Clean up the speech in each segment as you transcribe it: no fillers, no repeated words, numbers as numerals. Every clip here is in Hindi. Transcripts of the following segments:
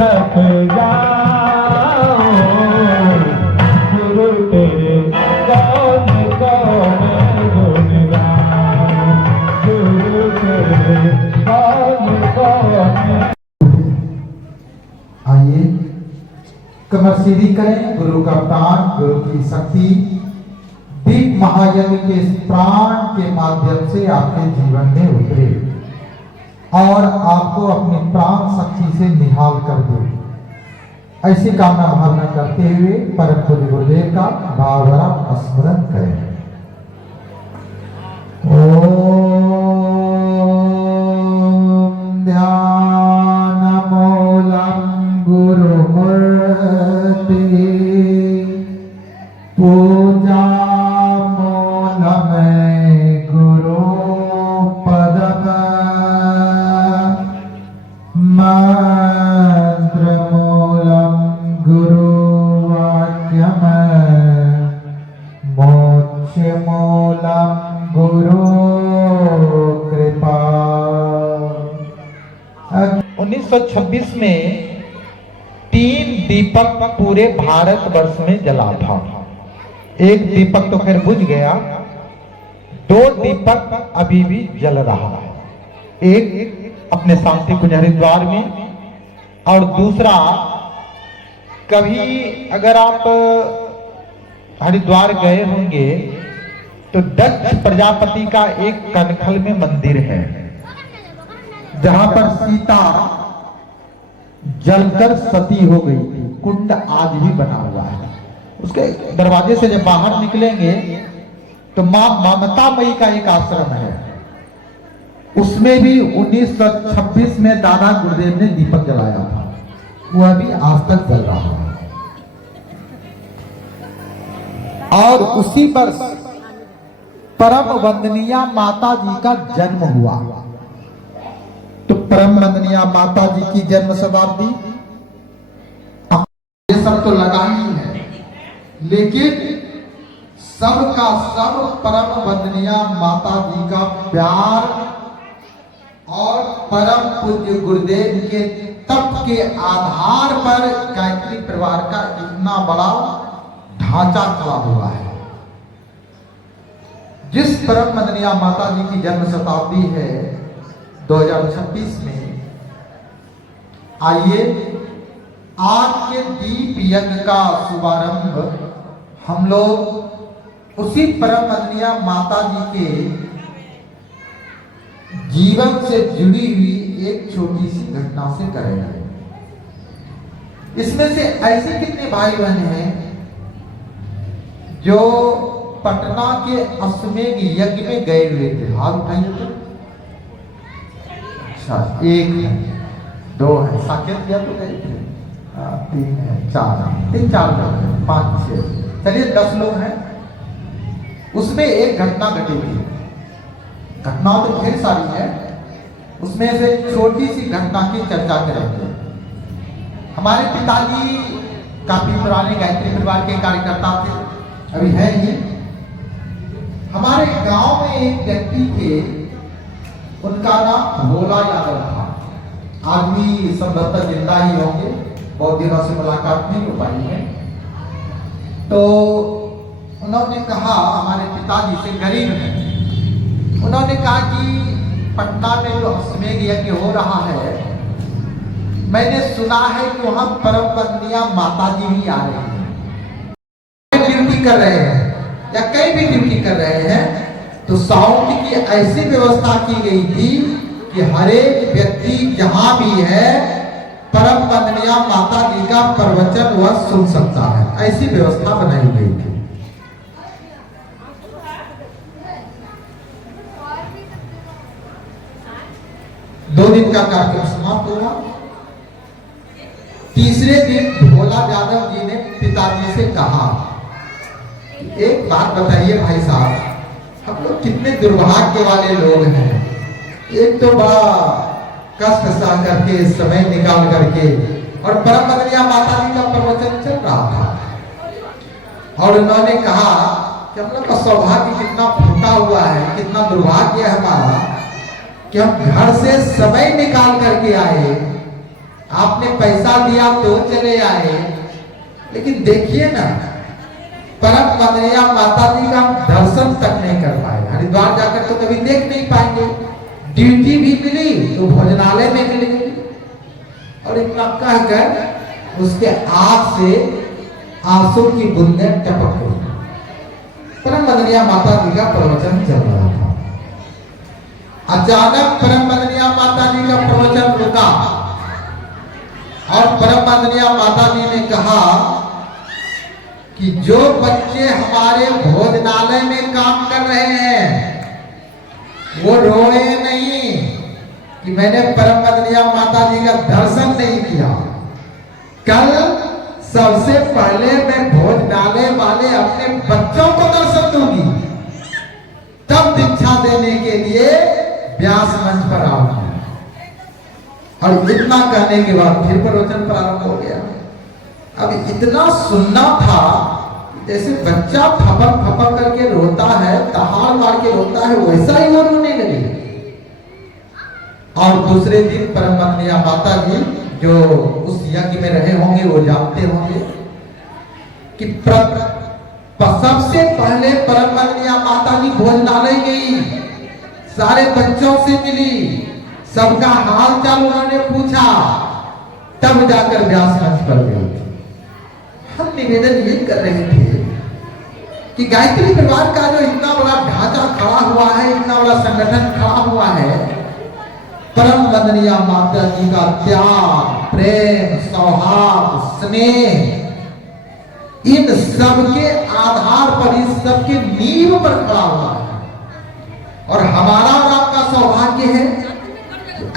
थक जाओ, गुरु तेरे कौन कौन गुण गाऊं, गुरु तेरे कौन कौन। आइए कमर सीधी करें, गुरु का प्राण, गुरु की शक्ति दीप महायज्ञ के इस प्राण के माध्यम से आपके जीवन में उतरे और आपको अपनी प्राण शक्ति से निहाल कर दे। ऐसी कामना भावना करते हुए परम पूज्य गुरुदेव का भावभरा स्मरण करें। ओम ध्यान मूलम गुरुमूर्ति पूजा मूलम गुरु पदम मंत्र मूलम गुरु वाक्यम मोक्ष मूलम गुरु कृपा। 1926 में 3 दीपक पूरे भारतवर्ष में जला था। एक दीपक तो खैर बुझ गया, 2 दीपक अभी भी जल रहा है। एक अपने शांति कुंज हरिद्वार में और दूसरा, कभी अगर आप हरिद्वार गए होंगे तो दक्ष प्रजापति का एक कनखल में मंदिर है जहां पर सीता जलकर सती हो गई थी। कुंड आज भी बना हुआ है। उसके दरवाजे से जब बाहर निकलेंगे तो मां ममता मई का एक आश्रम है, उसमें भी 1926 में दादा गुरुदेव ने दीपक जलाया था, वो अभी आज तक जल रहा है। और उसी पर परम वंदनीय माता जी का जन्म हुआ। तो परम वंदनीय माता जी की जन्म शताब्दी ये सब तो लगा ही है, लेकिन सबका सब परम वंदनीय माता जी का प्यार और परम पूज्य गुरुदेव के तप के आधार पर गायत्री परिवार का इतना बड़ा ढांचा खड़ा हुआ है। जिस परम वंदनीय माता जी की जन्म शताब्दी है 2026 में, आइए आज के दीप यज्ञ का शुभारंभ हम लोग उसी परम वंदनीय माता जी के जीवन से जुड़ी हुई एक छोटी सी घटना से करेंगे। इसमें से ऐसे कितने भाई बहन हैं जो पटना के अश्वमेध यज्ञ में गए हुए थे? हाथ उठाइए तो। अच्छा, 1 है, 2 है, साकेत किया तो गए थे, 3 है, 4 लोग हैं, 5 6, चलिए 10 लोग हैं। उसमें एक घटना घटी थी। घटना तो ढेर सारी है, उसमें से छोटी सी घटना की चर्चा करेंगे। हमारे पिताजी काफी पुराने गायत्री परिवार के कार्यकर्ता थे, अभी है ये। हमारे गांव में एक व्यक्ति थे, उनका नाम भोला यादव था। आदमी संभवतः जिंदा ही होंगे, बहुत दिनों से मुलाकात नहीं हो पाई है। तो उन्होंने कहा, हमारे पिताजी से गरीब हैं, उन्होंने कहा कि पटना में जो अश्वमेध यज्ञ हो रहा है, मैंने सुना है कि वहां परम वंदनीय माता जी भी आ रहे हैं, ड्यूटी कर रहे हैं या कहीं भी ड्यूटी कर रहे हैं। तो साउंड की ऐसी व्यवस्था की गई थी कि हर एक व्यक्ति जहां भी है परम वंदनीय माता जी का प्रवचन वह सुन सकता है, ऐसी व्यवस्था बनाई गई थी। दो दिन का कार्यक्रम समाप्त हुआ। तीसरे दिन भोला यादव जी ने पिताजी से कहा, एक बात बताइए भाई साहब, हम लोग कितने दुर्भाग्य वाले लोग हैं। एक तो बड़ा कष्ट सह करके, समय निकाल करके, और परम वंदनीय माता जी का प्रवचन चल रहा था। और उन्होंने कहा कि हम लोग का सौभाग्य कितना फूटा हुआ है, कितना दुर्भाग्य है हमारा कि हम घर से समय निकाल करके आए आपने पैसा दिया तो चले आए, लेकिन देखिए ना, परम वंदनीय माता जी का दर्शन तक नहीं कर पाए। हरिद्वार जाकर तो कभी देख नहीं पाएंगे। ड्यूटी भी मिली तो भोजनालय में मिल गई, और इतना कहकर उसके आंख से आंसू की बूंदें टपक गई। परम वंदनीय माता जी का प्रवचन चल रहा था। अचानक परम वंदनीय माता जी का प्रवचन रुका और परम वंदनीय माता जी ने कहा कि जो बच्चे हमारे भोजनालय में काम कर रहे हैं वो रोए नहीं कि मैंने परम वंदनीय माता जी का दर्शन नहीं किया। कल सबसे पहले मैं भोजनालय वाले अपने बच्चों को दर्शन दूंगी, तब दीक्षा देने के लिए व्यास मंच पर आऊंगी। और इतना कहने के बाद फिर प्रवचन प्रारंभ हो गया। अब इतना सुनना था, जैसे बच्चा फपक फपक करके रोता है, दहाड़ मार के रोता है, वैसा ही वो रोने लगे। और दूसरे दिन परम वंदनीय माता जी जो उस यज्ञ में रहे होंगे वो जानते होंगे कि सबसे पहले परम वंदनीय माता जी भोजनालय गई, सारे बच्चों से मिली, सबका हाल चाल उन्होंने पूछा, तब जाकर व्यास मंच पर गई। हम निवेदन ये कर रहे थे कि गायत्री परिवार का जो इतना बड़ा ढांचा खड़ा हुआ है, इतना बड़ा संगठन खड़ा हुआ है, परम वंदनीय माता जी का त्याग, प्रेम, सौहार्द, स्नेह, इन सब के आधार पर, इस सब के नींव पर खड़ा हुआ है। और हमारा और आपका सौभाग्य है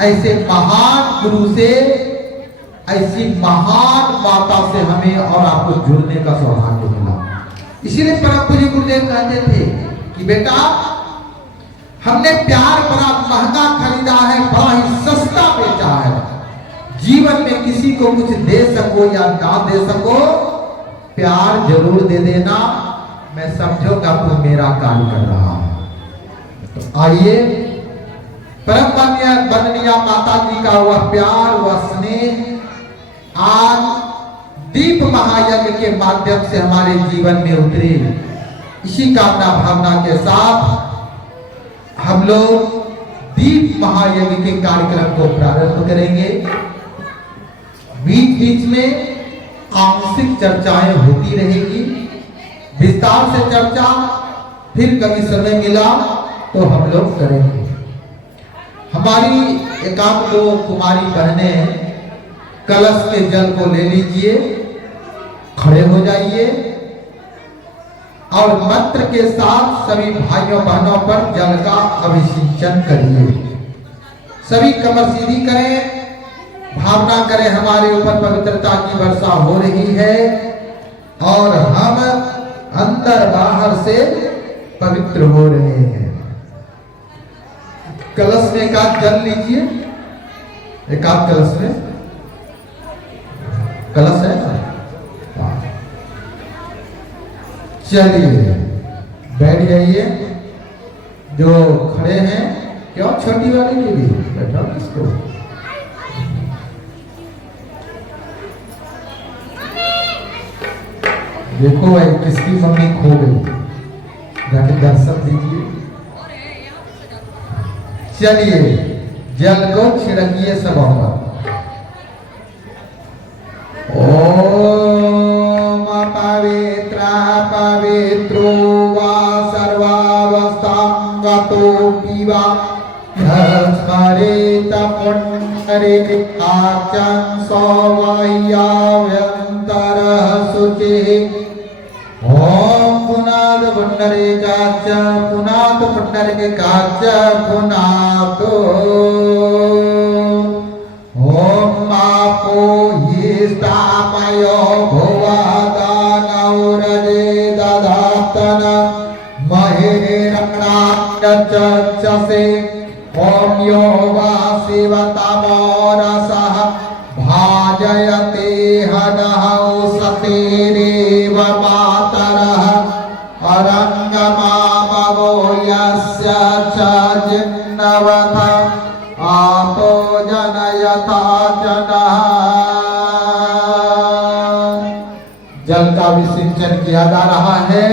ऐसे महान गुरु से, ऐसी महान माता से हमें और आपको जुड़ने का सौभाग्य मिला। इसीलिए परम पूज्य गुरुदेव कहते थे कि बेटा, हमने प्यार बड़ा महंगा खरीदा है, बड़ा ही सस्ता बेचा है। जीवन में किसी को कुछ दे सको या ना दे सको, प्यार जरूर दे देना, मैं समझूंगा तू मेरा कार्य कर रहा है। तो आइए, परम वंदनीय माता जी का वह प्यार, वह स्नेह आज दीप महायज्ञ के माध्यम से हमारे जीवन में उतरे। इसी कामना भावना के साथ हम लोग दीप महायज्ञ के कार्यक्रम को प्रारंभ करेंगे। बीच बीच में आंशिक चर्चाएं होती रहेगी, विस्तार से चर्चा फिर कभी समय मिला तो हम लोग करेंगे। हमारी एकांत दो कुमारी बहनें कलश के जल को ले लीजिए, खड़े हो जाइए और मंत्र के साथ सभी भाइयों बहनों पर जल का अभिषेचन करिए। सभी कमर सीधी करें, भावना करें हमारे ऊपर पवित्रता की वर्षा हो रही है और हम अंदर बाहर से पवित्र हो रहे हैं। कलश में एक आध जल लीजिए, एक आध कलश में कलश है ना, चलिए बैठ जाइए। जो खड़े हैं, क्यों छोटी वाली के लिए बैठा इसको, देखो भाई किसकी मम्मी खो गई, जाके दर्शन दीजिए। चलिए जल को छिड़किए सब पर। ओम पवित्र पवित्रो वा सर्वावस्थांगतो पीवा स्मरेत पुण्डरीकाक्षं सौवाह्याभ्यन्तरः शुचिः। ओम पुनाद पुण्डरीकाक्ष पुनाद पुण्डरीकाक्ष पुनातो। ओम आपो हि स्थापयो भुवदानौरजे दधातन महेरणाचक्षसे। ओम यो वा शिवतमोरसः भाजयते हनः सतेरेव मातरः। अरङ्गमामवो यस्य च जिन्नवथ आतो जनयथा जनः जल का भी सिंचन किया जा रहा है।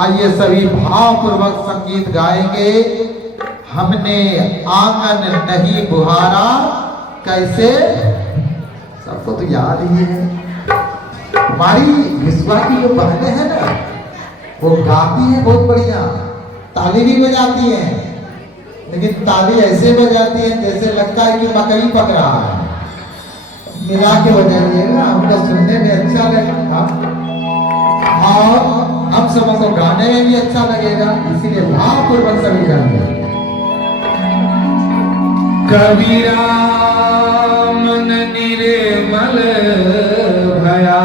आइए सभी भावपूर्वक संगीत गाएंगे। हमने आंगन नहीं बुहारा, कैसे, सबको तो याद ही है। हमारी विश्वा की जो बहनें हैं ना, वो गाती हैं बहुत बढ़िया, ताली भी बजाती हैं, लेकिन ताली ऐसे बजाती है जैसे लगता है कि मकई पक रहा है। मिला के बजाइएगा, हमको सुनने में अच्छा लगेगा और हम सबको गाने में भी अच्छा लगेगा, इसीलिए भावपूर्वक सभी गाएंगे। कबीरा मन निर्मल भया,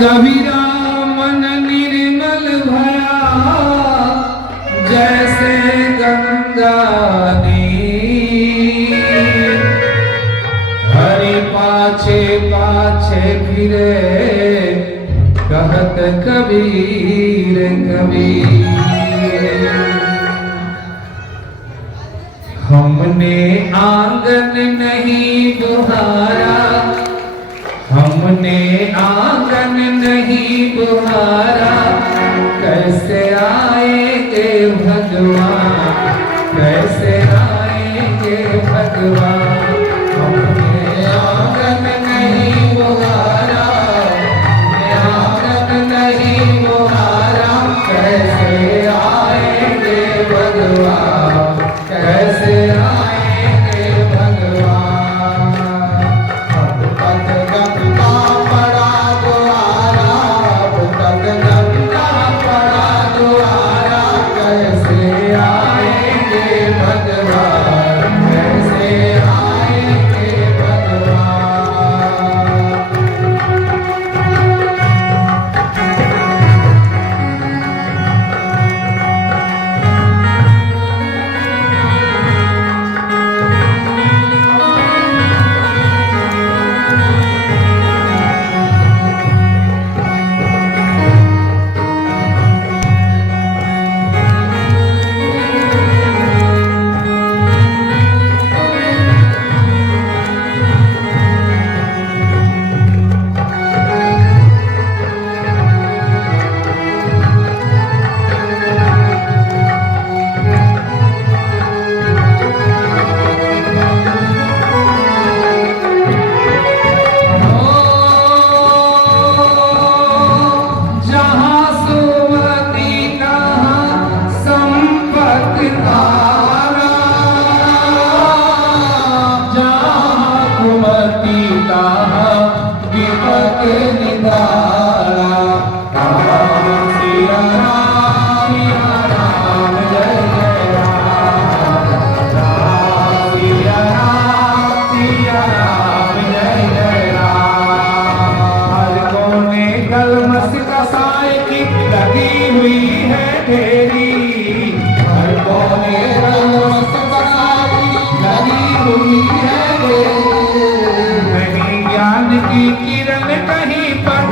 कबीरा मन निर्मल भया, जैसे गंगा नीर, हरि पाछे पाछे फिरे, कहत कबीर कबीर। हमने आंगन नहीं बुहारा, हमने आंगन नहीं बुहारा, कैसे आएंगे भगवान, कैसे आएंगे भगवान। हमने आंगन नहीं बुहारा, आंगन नहीं बुहारा, कैसे आएंगे भगवान, कैसे आएंगे भगवान। अब तक गंगा पड़ा द्वारा, अब तक गंगा पड़ा द्वारा, कैसे आएंगे भगवान, कैसे आएंगे भगवान। जहाँ सुमति तहाँ संपत्ति तारा, जहाँ कुमति तहाँ विपत निधारा। राम सिया राम जय जय राम, राम सिया राम जय जय राम। हर कोने कलमस कसाई की लगी हुई है ढेरी, हर कोने कलमस कसाई लगी हुई है ढेरी। नहीं ज्ञान की किरण कहीं पर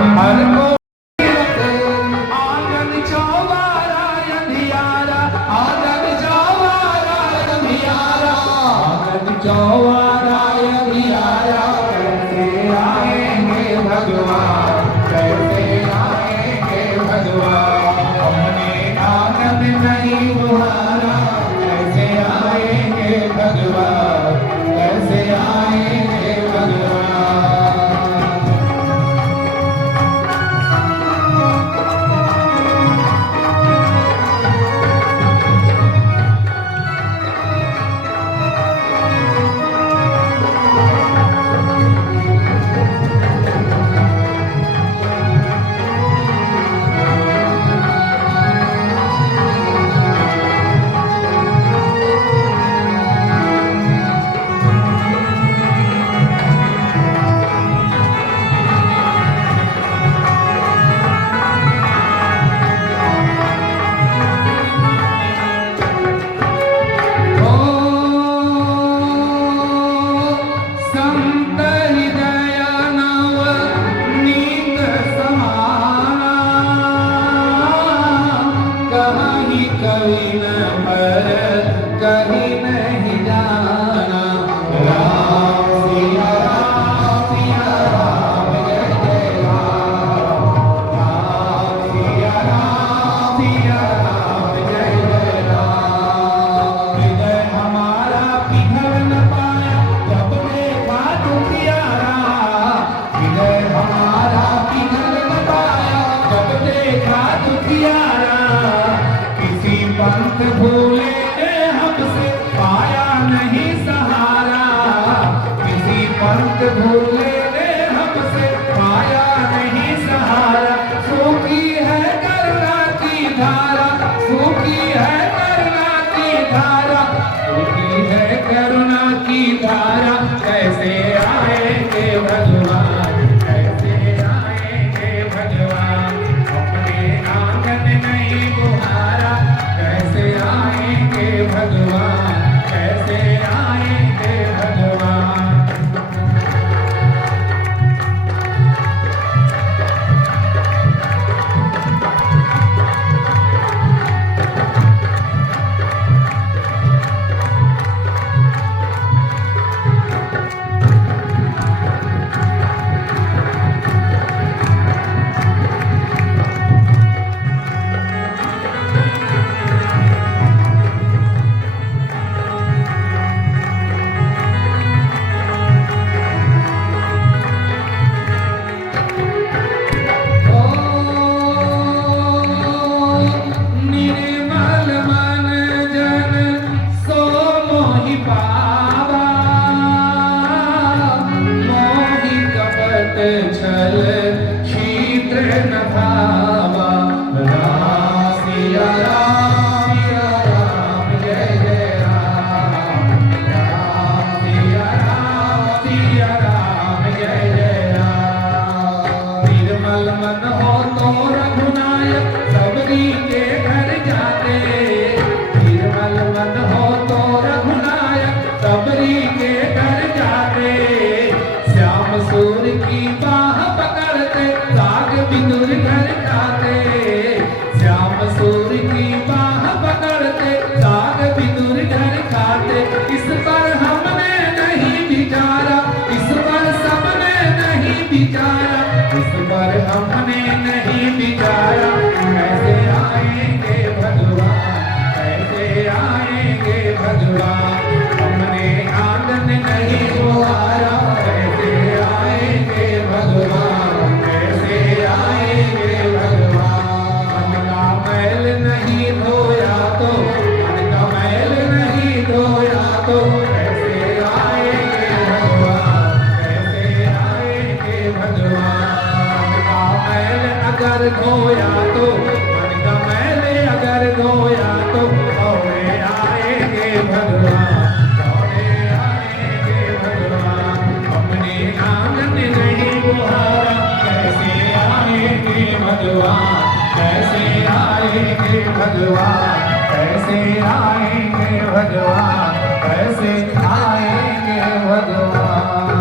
आएंगे भगवान, कैसे आएंगे भगवान, कैसे आएंगे भगवान।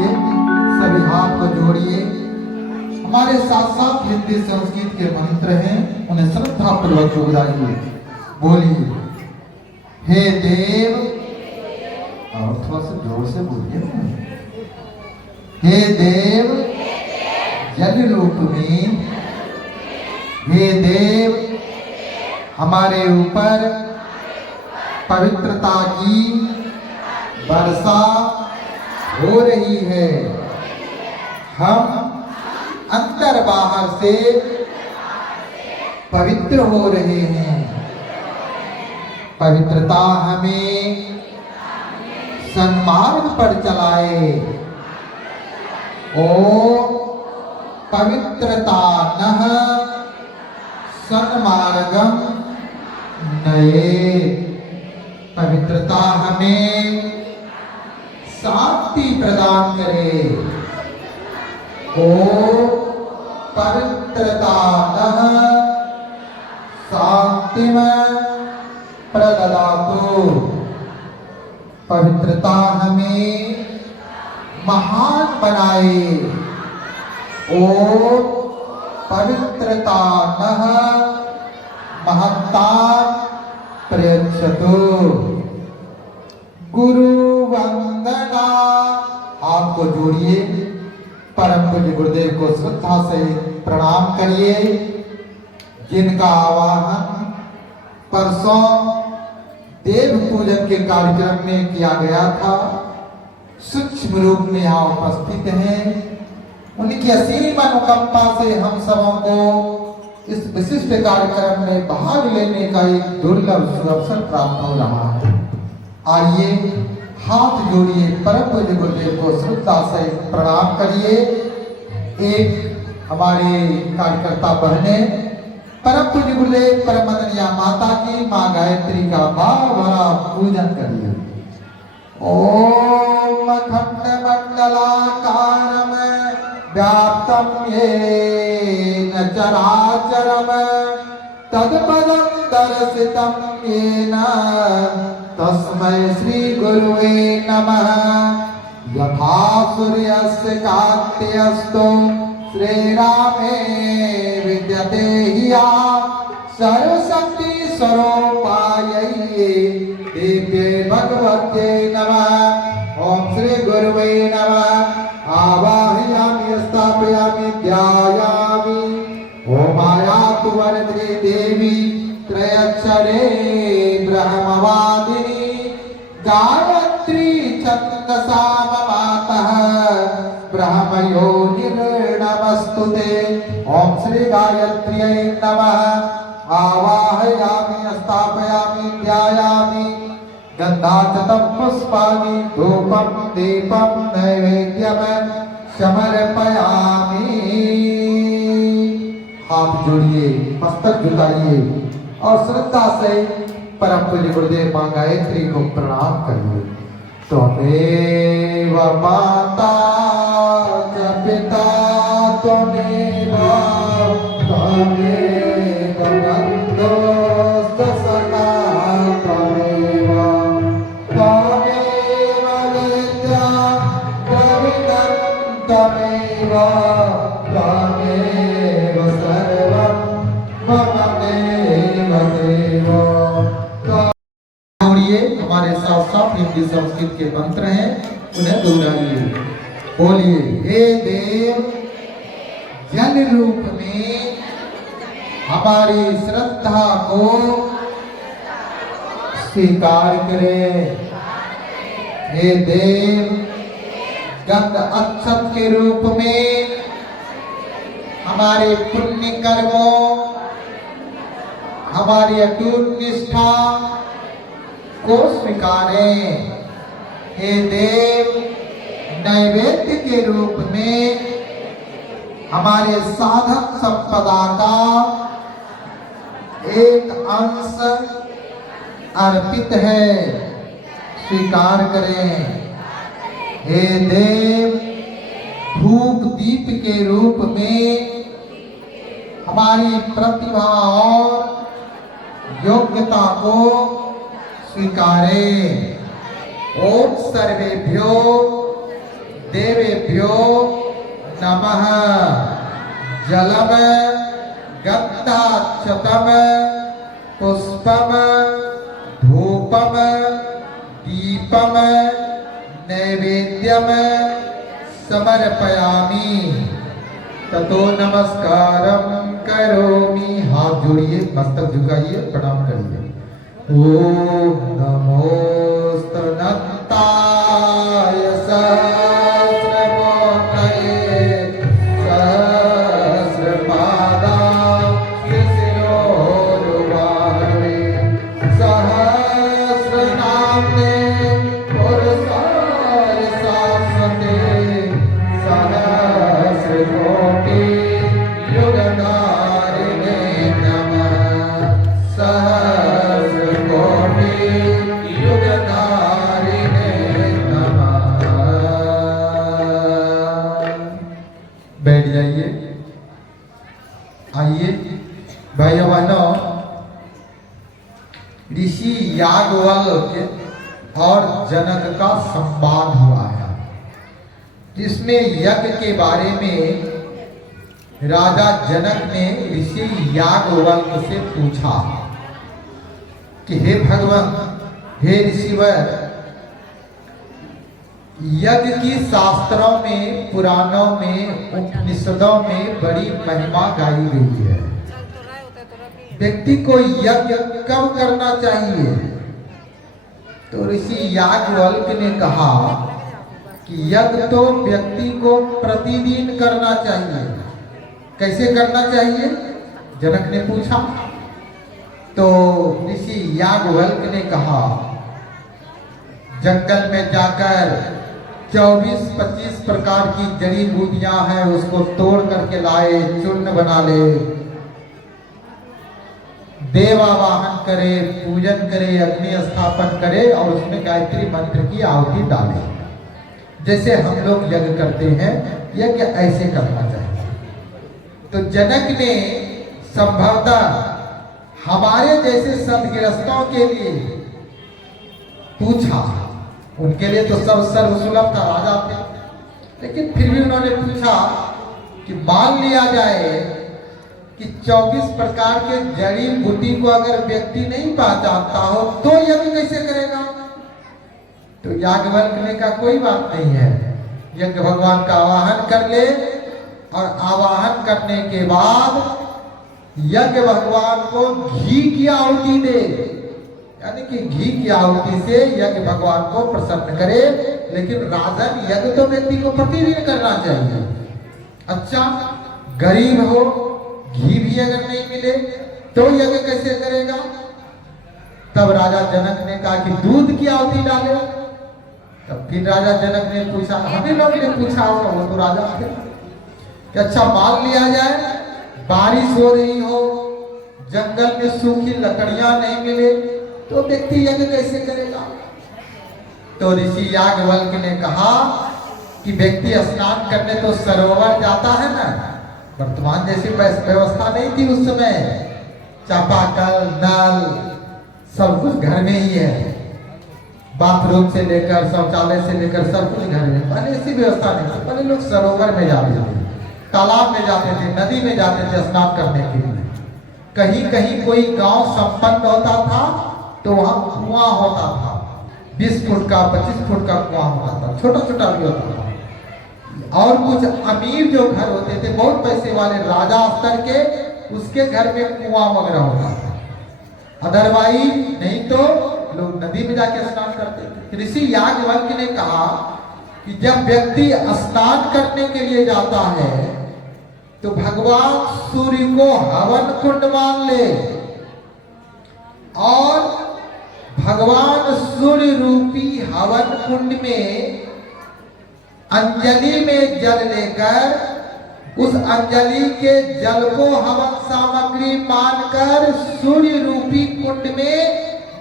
ये सभी हाथ को जोड़िए। हमारे साथ साथ हिंदी संस्कृत के मंत्र हैं, उन्हें श्रद्धा पूर्वक दोहराइए। बोलिए, हे देव, और थोड़ा सा जोर से बोलिए ना। हे देव, जल रूप में, हे देव, हमारे ऊपर पवित्रता की वर्षा हो रही है। हम अंदर बाहर से पवित्र हो रहे हैं। पवित्रता हमें सन्मार्ग पर चलाए। ओम पवित्रता नः सन्मार्गम नये। पवित्रता हमें शांति प्रदान करे। ओम पवित्रता नः शांतिम प्रददातु। पवित्रता हमें महान बनाए। ओम पवित्रता नः महत्ता प्रयच्छतु। गुरु वंदना। हाथ को जोड़िए, परम पूज्य गुरुदेव को श्रद्धा से प्रणाम करिए, जिनका आवाहन परसों देव पूजन के कार्यक्रम में किया गया था। सूक्ष्म रूप में यहाँ उपस्थित हैं। उनकी असीम अनुकंपा से हम सबों को इस विशिष्ट कार्यक्रम में भाग लेने का एक दुर्लभ अवसर प्राप्त हो रहा है। आइए हाथ जोड़िए, परम पूज्य गुरुदेव को श्रद्धा से प्रणाम करिए। एक हमारे कार्यकर्ता बहने परम पूज्य गुरुदेव परमवंदनीय माता की माँ गायत्री का भाव भरा पूजन करिए। ओम अखंड मंडलाकारं व्याप्तं येन चराचरं तत्पदं दर्शितं येन तस्मै श्री गुरुवे नमः। यथा सूर्यस्य कान्तिरस्तु श्रीरामे विद्यते ह्या सर्वशक्ति स्वरूपायै दिव्ये भगवते नमः। ओम श्री गुरुवे नमः। आवाहयामि स्थापयामि ध्यायामि। ओम आयातु वरदे देवी त्रयक्षरे ब्रह्मवादिनी गायत्री छन्दसा ममातः ब्रह्मयोनिर्नमस्तुते। ओम श्री गायत्र्यै नमः। आवाहयामि स्थापयामि ध्यायामि। गन्धाक्षतं पुष्पाणि धूपं दीपं नैवेद्यं समर्पयामि। हाथ जोड़िए, मस्तक झुकाइए और श्रद्धा से परम पूज्य गुरुदेव मां गायत्री को प्रणाम करिए। त्वमेव माता च पिता त्वमेव त्वमेव बन्धुश्च सखा त्वमेव त्वमेव विद्या द्रविणं त्वमेव त्वमेव सर्वं मम देव देव। जोड़िए, हमारे साथ साथ हिंदी संस्कृत के मंत्र हैं, उन्हें दोहराइए। बोलिए, हे देव, जल रूप में हमारी श्रद्धा को स्वीकार करें। हे देव, गंध अक्षत के रूप में हमारे पुण्य कर्मों, हमारी अटूट निष्ठा को स्वीकारें। हे देव, नैवेद्य के रूप में हमारे साधक संपदा का एक अंश अर्पित है, स्वीकार करें। हे देव, धूप दीप के रूप में हमारी प्रतिभा और योग्यता को स्वीकारे। ओम सर्वेभ्यो देवेभ्यो नमः। जलम गन्धाक्षतम पुष्पम धूपम दीपम नैवेद्यम समर्पयामि। ततो नमस्कारम करोमि। हाथ जोड़िए, मस्तक झुकाइए, प्रणाम करिए। ओम नमोस्तुनन्ताय सहस्रमुखये सहस्रपादाय शिरोरुबाहवे सहस्रनाम्ने पुरुषाय शाश्वते सहस्रकोटि युगधारिणे नमः। सहस्रकोटि युगधारिणे नमः। बैठ जाइए। आइए भाइयों बहनों, ऋषि याज्ञवल्क्य और जनक का संवाद हुआ है, जिसमें यज्ञ के बारे में राजा जनक ने ऋषि याज्ञवल्क्य से पूछा कि हे भगवान, हे ऋषिवर, यज्ञ की शास्त्रों में, पुराणों में, उपनिषदों में बड़ी महिमा गाई गई है। व्यक्ति को यज्ञ कब करना चाहिए? तो ऋषि याज्ञवल्क्य ने कहा कि यज्ञ तो व्यक्ति को प्रतिदिन करना चाहिए। कैसे करना चाहिए? जनक ने पूछा। तो ऋषि याज्ञवल्क्य ने कहा, जंगल में जाकर 24-25 प्रकार की जड़ी बूटियां हैं, उसको तोड़ करके लाए, चूर्ण बना ले, देवावाहन करे, पूजन करे, अग्नि स्थापन करे और उसमें गायत्री मंत्र की आहुति डाले। जैसे हम लोग यज्ञ करते हैं, यज्ञ ऐसे करना चाहिए। तो जनक ने संभवतः हमारे जैसे सदगृहस्थों के लिए पूछा। उनके लिए तो सब सर्वसुलभ था, राजा थे, लेकिन फिर भी उन्होंने पूछा कि मान लिया जाए कि 24 प्रकार के जड़ी बूटी को अगर व्यक्ति नहीं पहचानता हो तो यज्ञ कैसे करेगा? तो याज्ञवल्क्य ने कहा कोई बात नहीं है, यज्ञ भगवान का आवाहन कर ले और आवाहन करने के बाद यज्ञ भगवान को घी की आहुति दे, यानी कि घी की आहुति से यज्ञ भगवान को प्रसन्न करे। लेकिन राजन यज्ञ तो व्यक्ति को प्रतिदिन करना चाहिए। अच्छा, गरीब हो, घी भी अगर नहीं मिले तो यज्ञ कैसे करेगा? तब राजा जनक ने कहा कि दूध की आहुति डाले। तब फिर राजा जनक ने पूछा, हमें लोग ने पूछा होगा, वो तो राजा थे, कि अच्छा मान लिया जाए बारिश हो रही हो, जंगल में सूखी लकड़ियां नहीं मिले, तो व्यक्ति यज्ञ कैसे करेगा? तो ऋषि याज्ञवल्क्य ने कहा कि व्यक्ति स्नान करने तो सरोवर जाता है ना। वर्तमान जैसी व्यवस्था नहीं थी उस समय, चापाकल, नल सब कुछ घर में ही है, बाथरूम से लेकर शौचालय से लेकर सब कुछ घर में। पहले ऐसी व्यवस्था नहीं थी, पहले लोग सरोवर में जाते थे, तालाब में जाते थे, नदी में जाते थे स्नान करने के लिए। कहीं कहीं कोई गांव संपन्न होता था तो वहां कुआं होता था, 20 फुट का, 25 फुट का कुआं होता था, छोटा छोटा भी होता था। और कुछ अमीर जो घर होते थे, बहुत पैसे वाले राजा स्तर के, उसके घर में कुआं वगैरह होता था। अदरवाइज नहीं तो लोग नदी में जाके स्नान करते थे। ऋषि याज्ञवल्क्य ने कहा कि जब व्यक्ति स्नान करने के लिए जाता है तो भगवान सूर्य को हवन कुंड मान ले और भगवान सूर्य रूपी हवन कुंड में अंजलि में जल लेकर उस अंजलि के जल को हवन सामग्री मानकर सूर्य रूपी कुंड में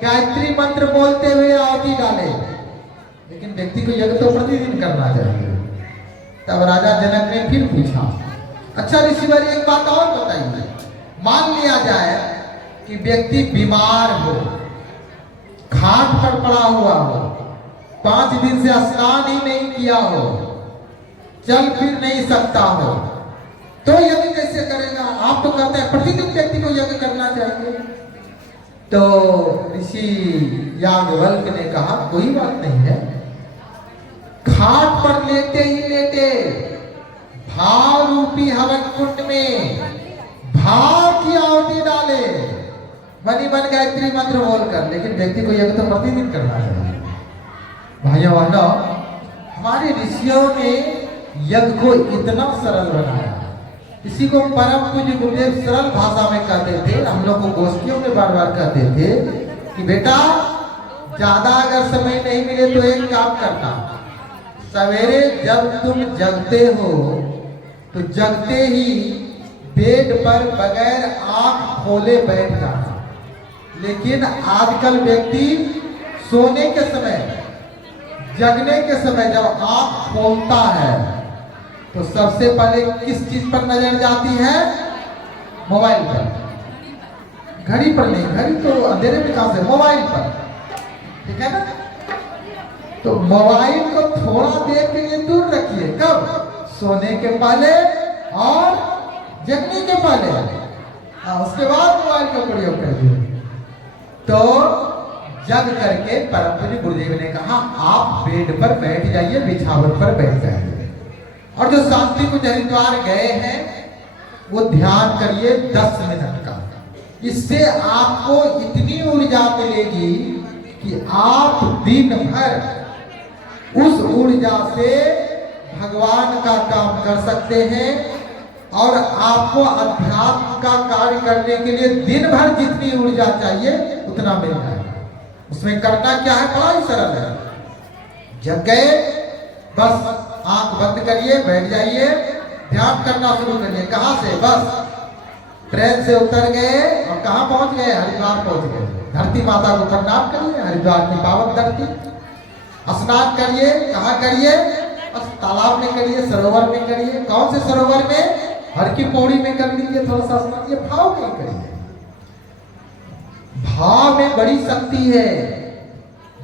गायत्री मंत्र बोलते हुए आहुति डाले। लेकिन व्यक्ति को यज्ञ तो प्रतिदिन करना चाहिए। तब राजा जनक ने फिर पूछा, अच्छा ऋषिवर एक बात और बताइए, मान लिया जाए कि व्यक्ति बीमार हो, खाट पर पड़ा हुआ हो, 5 दिन से स्नान ही नहीं किया हो, चल फिर नहीं सकता हो, तो यज्ञ कैसे करेगा? आप तो कहते हैं प्रतिदिन व्यक्ति को यज्ञ करना चाहिए। तो ऋषि याज्ञवल्क्य ने कहा कोई बात नहीं है, खाट पर लेटे ही लेटे भाव रूपी हवन कुंड में भाव की आहुति डाले, मनी मन गायत्री मंत्र बोलकर, लेकिन व्यक्ति को यज्ञ तो प्रतिदिन करना चाहिए। भाइयों बहनों, हमारे ऋषियों ने यज्ञ को इतना सरल बनाया, इसी को परम पूज्य गुरुदेव सरल भाषा में कहते थे। हम लोग को गोष्ठियों में बार बार कहते थे कि बेटा ज्यादा अगर समय नहीं मिले तो एक काम करना, सवेरे जब तुम जगते हो तो जगते ही बेड पर बगैर आंख खोले बैठ जाना। लेकिन आजकल व्यक्ति सोने के समय, जगने के समय जब आंख खोलता है तो सबसे पहले किस चीज पर नजर जाती है? मोबाइल पर। घड़ी पर नहीं, घड़ी तो अंधेरे में कहां से, मोबाइल पर, ठीक है ना? तो मोबाइल को थोड़ा देर के लिए दूर रखिए। कब? सोने के पहले और जगने के पहले, उसके बाद मोबाइल का प्रयोग करिए। तो जग करके परम पूज्य गुरुदेव ने कहा आप बेड पर बैठ जाइए, बिछावन पर बैठ जाइए, और जो शांति कुंज हरिद्वार गए हैं वो ध्यान करिए 10 मिनट का। इससे आपको इतनी ऊर्जा मिलेगी कि आप दिन भर उस ऊर्जा से भगवान का काम कर सकते हैं, और आपको अध्यात्म का कार्य करने के लिए दिन भर जितनी ऊर्जा चाहिए उतना मिल जाएगा। उसमें करना क्या है? बड़ा ही सरल है। जग गए, बस आंख बंद करिए, बैठ जाइए, ध्यान करना शुरू करिए। कहां से? बस ट्रेन से उतर गए और कहां पहुंच गए? हरिद्वार पहुंच गए। धरती माता को प्रणाम करिए, हरिद्वार की पावन धरती। स्नान करिए, कहां करिए? बस तालाब में करिए, सरोवर में करिए। कौन से सरोवर में? हर की पौड़ी में कर लीजिए, थोड़ा सा स्नान, ये भाव में करिए। भाव में बड़ी शक्ति है।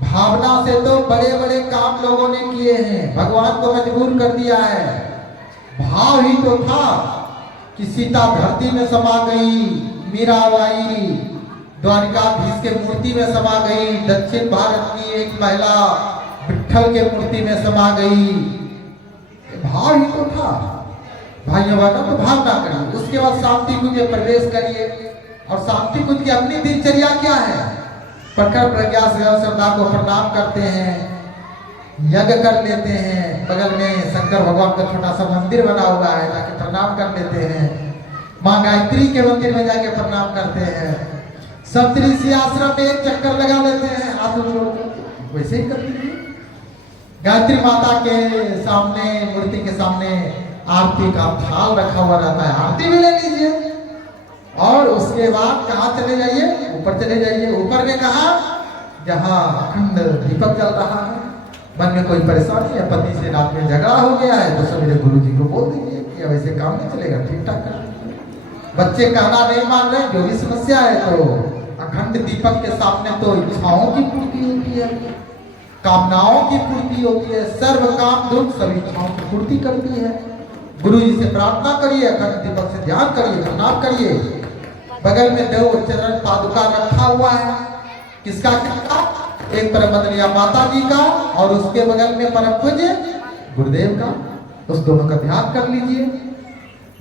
भावना से तो बड़े बड़े काम लोगों ने किए हैं, भगवान को मजबूर कर दिया है। भाव ही तो था कि सीता धरती में समा गई, मीराबाई द्वारिकाधीश के मूर्ति में समा गई, दक्षिण भारत की एक महिला विठल के मूर्ति में समा गई। भाव ही तो था। भाइयों बहनों, तो भावना करिए। उसके बाद शांति कुंज में प्रवेश करिए, और शांति कुंज की अपनी दिनचर्या क्या है? प्रखर प्रज्ञा से श्रद्धा को प्रणाम करते हैं, यज्ञ कर लेते हैं, बगल में शंकर भगवान का छोटा सा मंदिर बना हुआ है, जाके प्रणाम कर लेते हैं, माँ गायत्री के मंदिर में जाके प्रणाम करते हैं, सप्तऋषि आश्रम में एक चक्कर लगा लेते हैं, हाथ जोड़कर वैसे ही कर लीजिए। गायत्री माता के सामने, मूर्ति के सामने आरती का थाल रखा हुआ रहता है, आरती भी ले लीजिए। और उसके बाद कहाँ चले जाइए? ऊपर चले जाइए। ऊपर में कहा? जहाँ अखंड दीपक जल रहा है। मन में कोई परेशानी है, पति से रात में झगड़ा हो गया है, तो सवेरे गुरु जी को बोल दीजिए कि अब ऐसे काम नहीं चलेगा, ठीक ठाक कर दीजिए। बच्चे कहना नहीं मान रहे, जो भी समस्या है, तो अखंड दीपक के सामने तो इच्छाओं की पूर्ति होती है, कामनाओं की पूर्ति होती है, सर्व काम दुख सभी इच्छाओं की पूर्ति करती है। गुरु जी से प्रार्थना करिए, अखंड दीपक से ध्यान करिए, प्रणाम करिए। बगल में 2 चरण पादुका रखा हुआ है। किसका? एक परम वंदनीय माता जी का, और उसके बगल में परम पूज्य गुरुदेव का। उस दोनों का ध्यान कर लीजिए।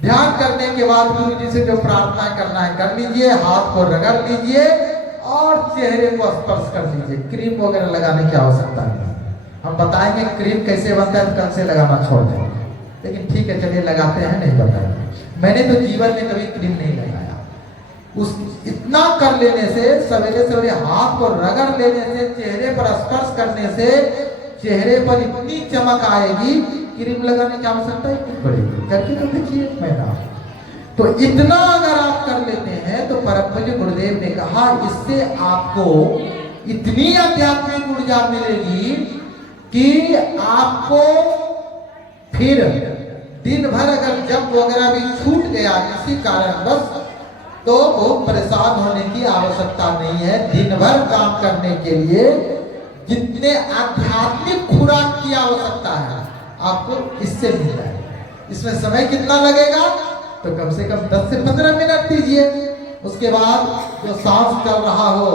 ध्यान करने के बाद गुरु जी से जो प्रार्थना करना है कर लीजिए, हाथ को रगड़ लीजिए और चेहरे को स्पर्श कर लीजिए। क्रीम वगैरह लगाने की आवश्यकता नहीं। हम बताएंगे क्रीम कैसे बनता है, तो कल से लगाना छोड़ देंगे, लेकिन ठीक है, चलिए लगाते हैं, नहीं बताएंगे। मैंने तो जीवन में कभी क्रीम नहीं लगाया। उस इतना कर लेने से, सवेरे सवेरे हाथ को रगड़ लेने से, चेहरे पर स्पर्श करने से चेहरे पर इतनी चमक आएगी, क्रीम लगाने की आवश्यकता ही नहीं पड़ेगी। करके तो देखिए एक महीना। तो इतना अगर आप कर लेते हैं तो परम पूज्य गुरुदेव ने कहा इससे आपको इतनी आध्यात्मिक ऊर्जा मिलेगी कि आपको फिर दिन भर अगर जप वगैरह भी छूट गया किसी कारण बस, तो बहुत परेशान होने की आवश्यकता नहीं है। दिन भर काम करने के लिए जितने आध्यात्मिक खुराक की आवश्यकता है आपको इससे मिल जाएगा। इसमें समय कितना लगेगा? तो कम से कम 10 से 15 मिनट दीजिए। उसके बाद जो सांस चल रहा हो,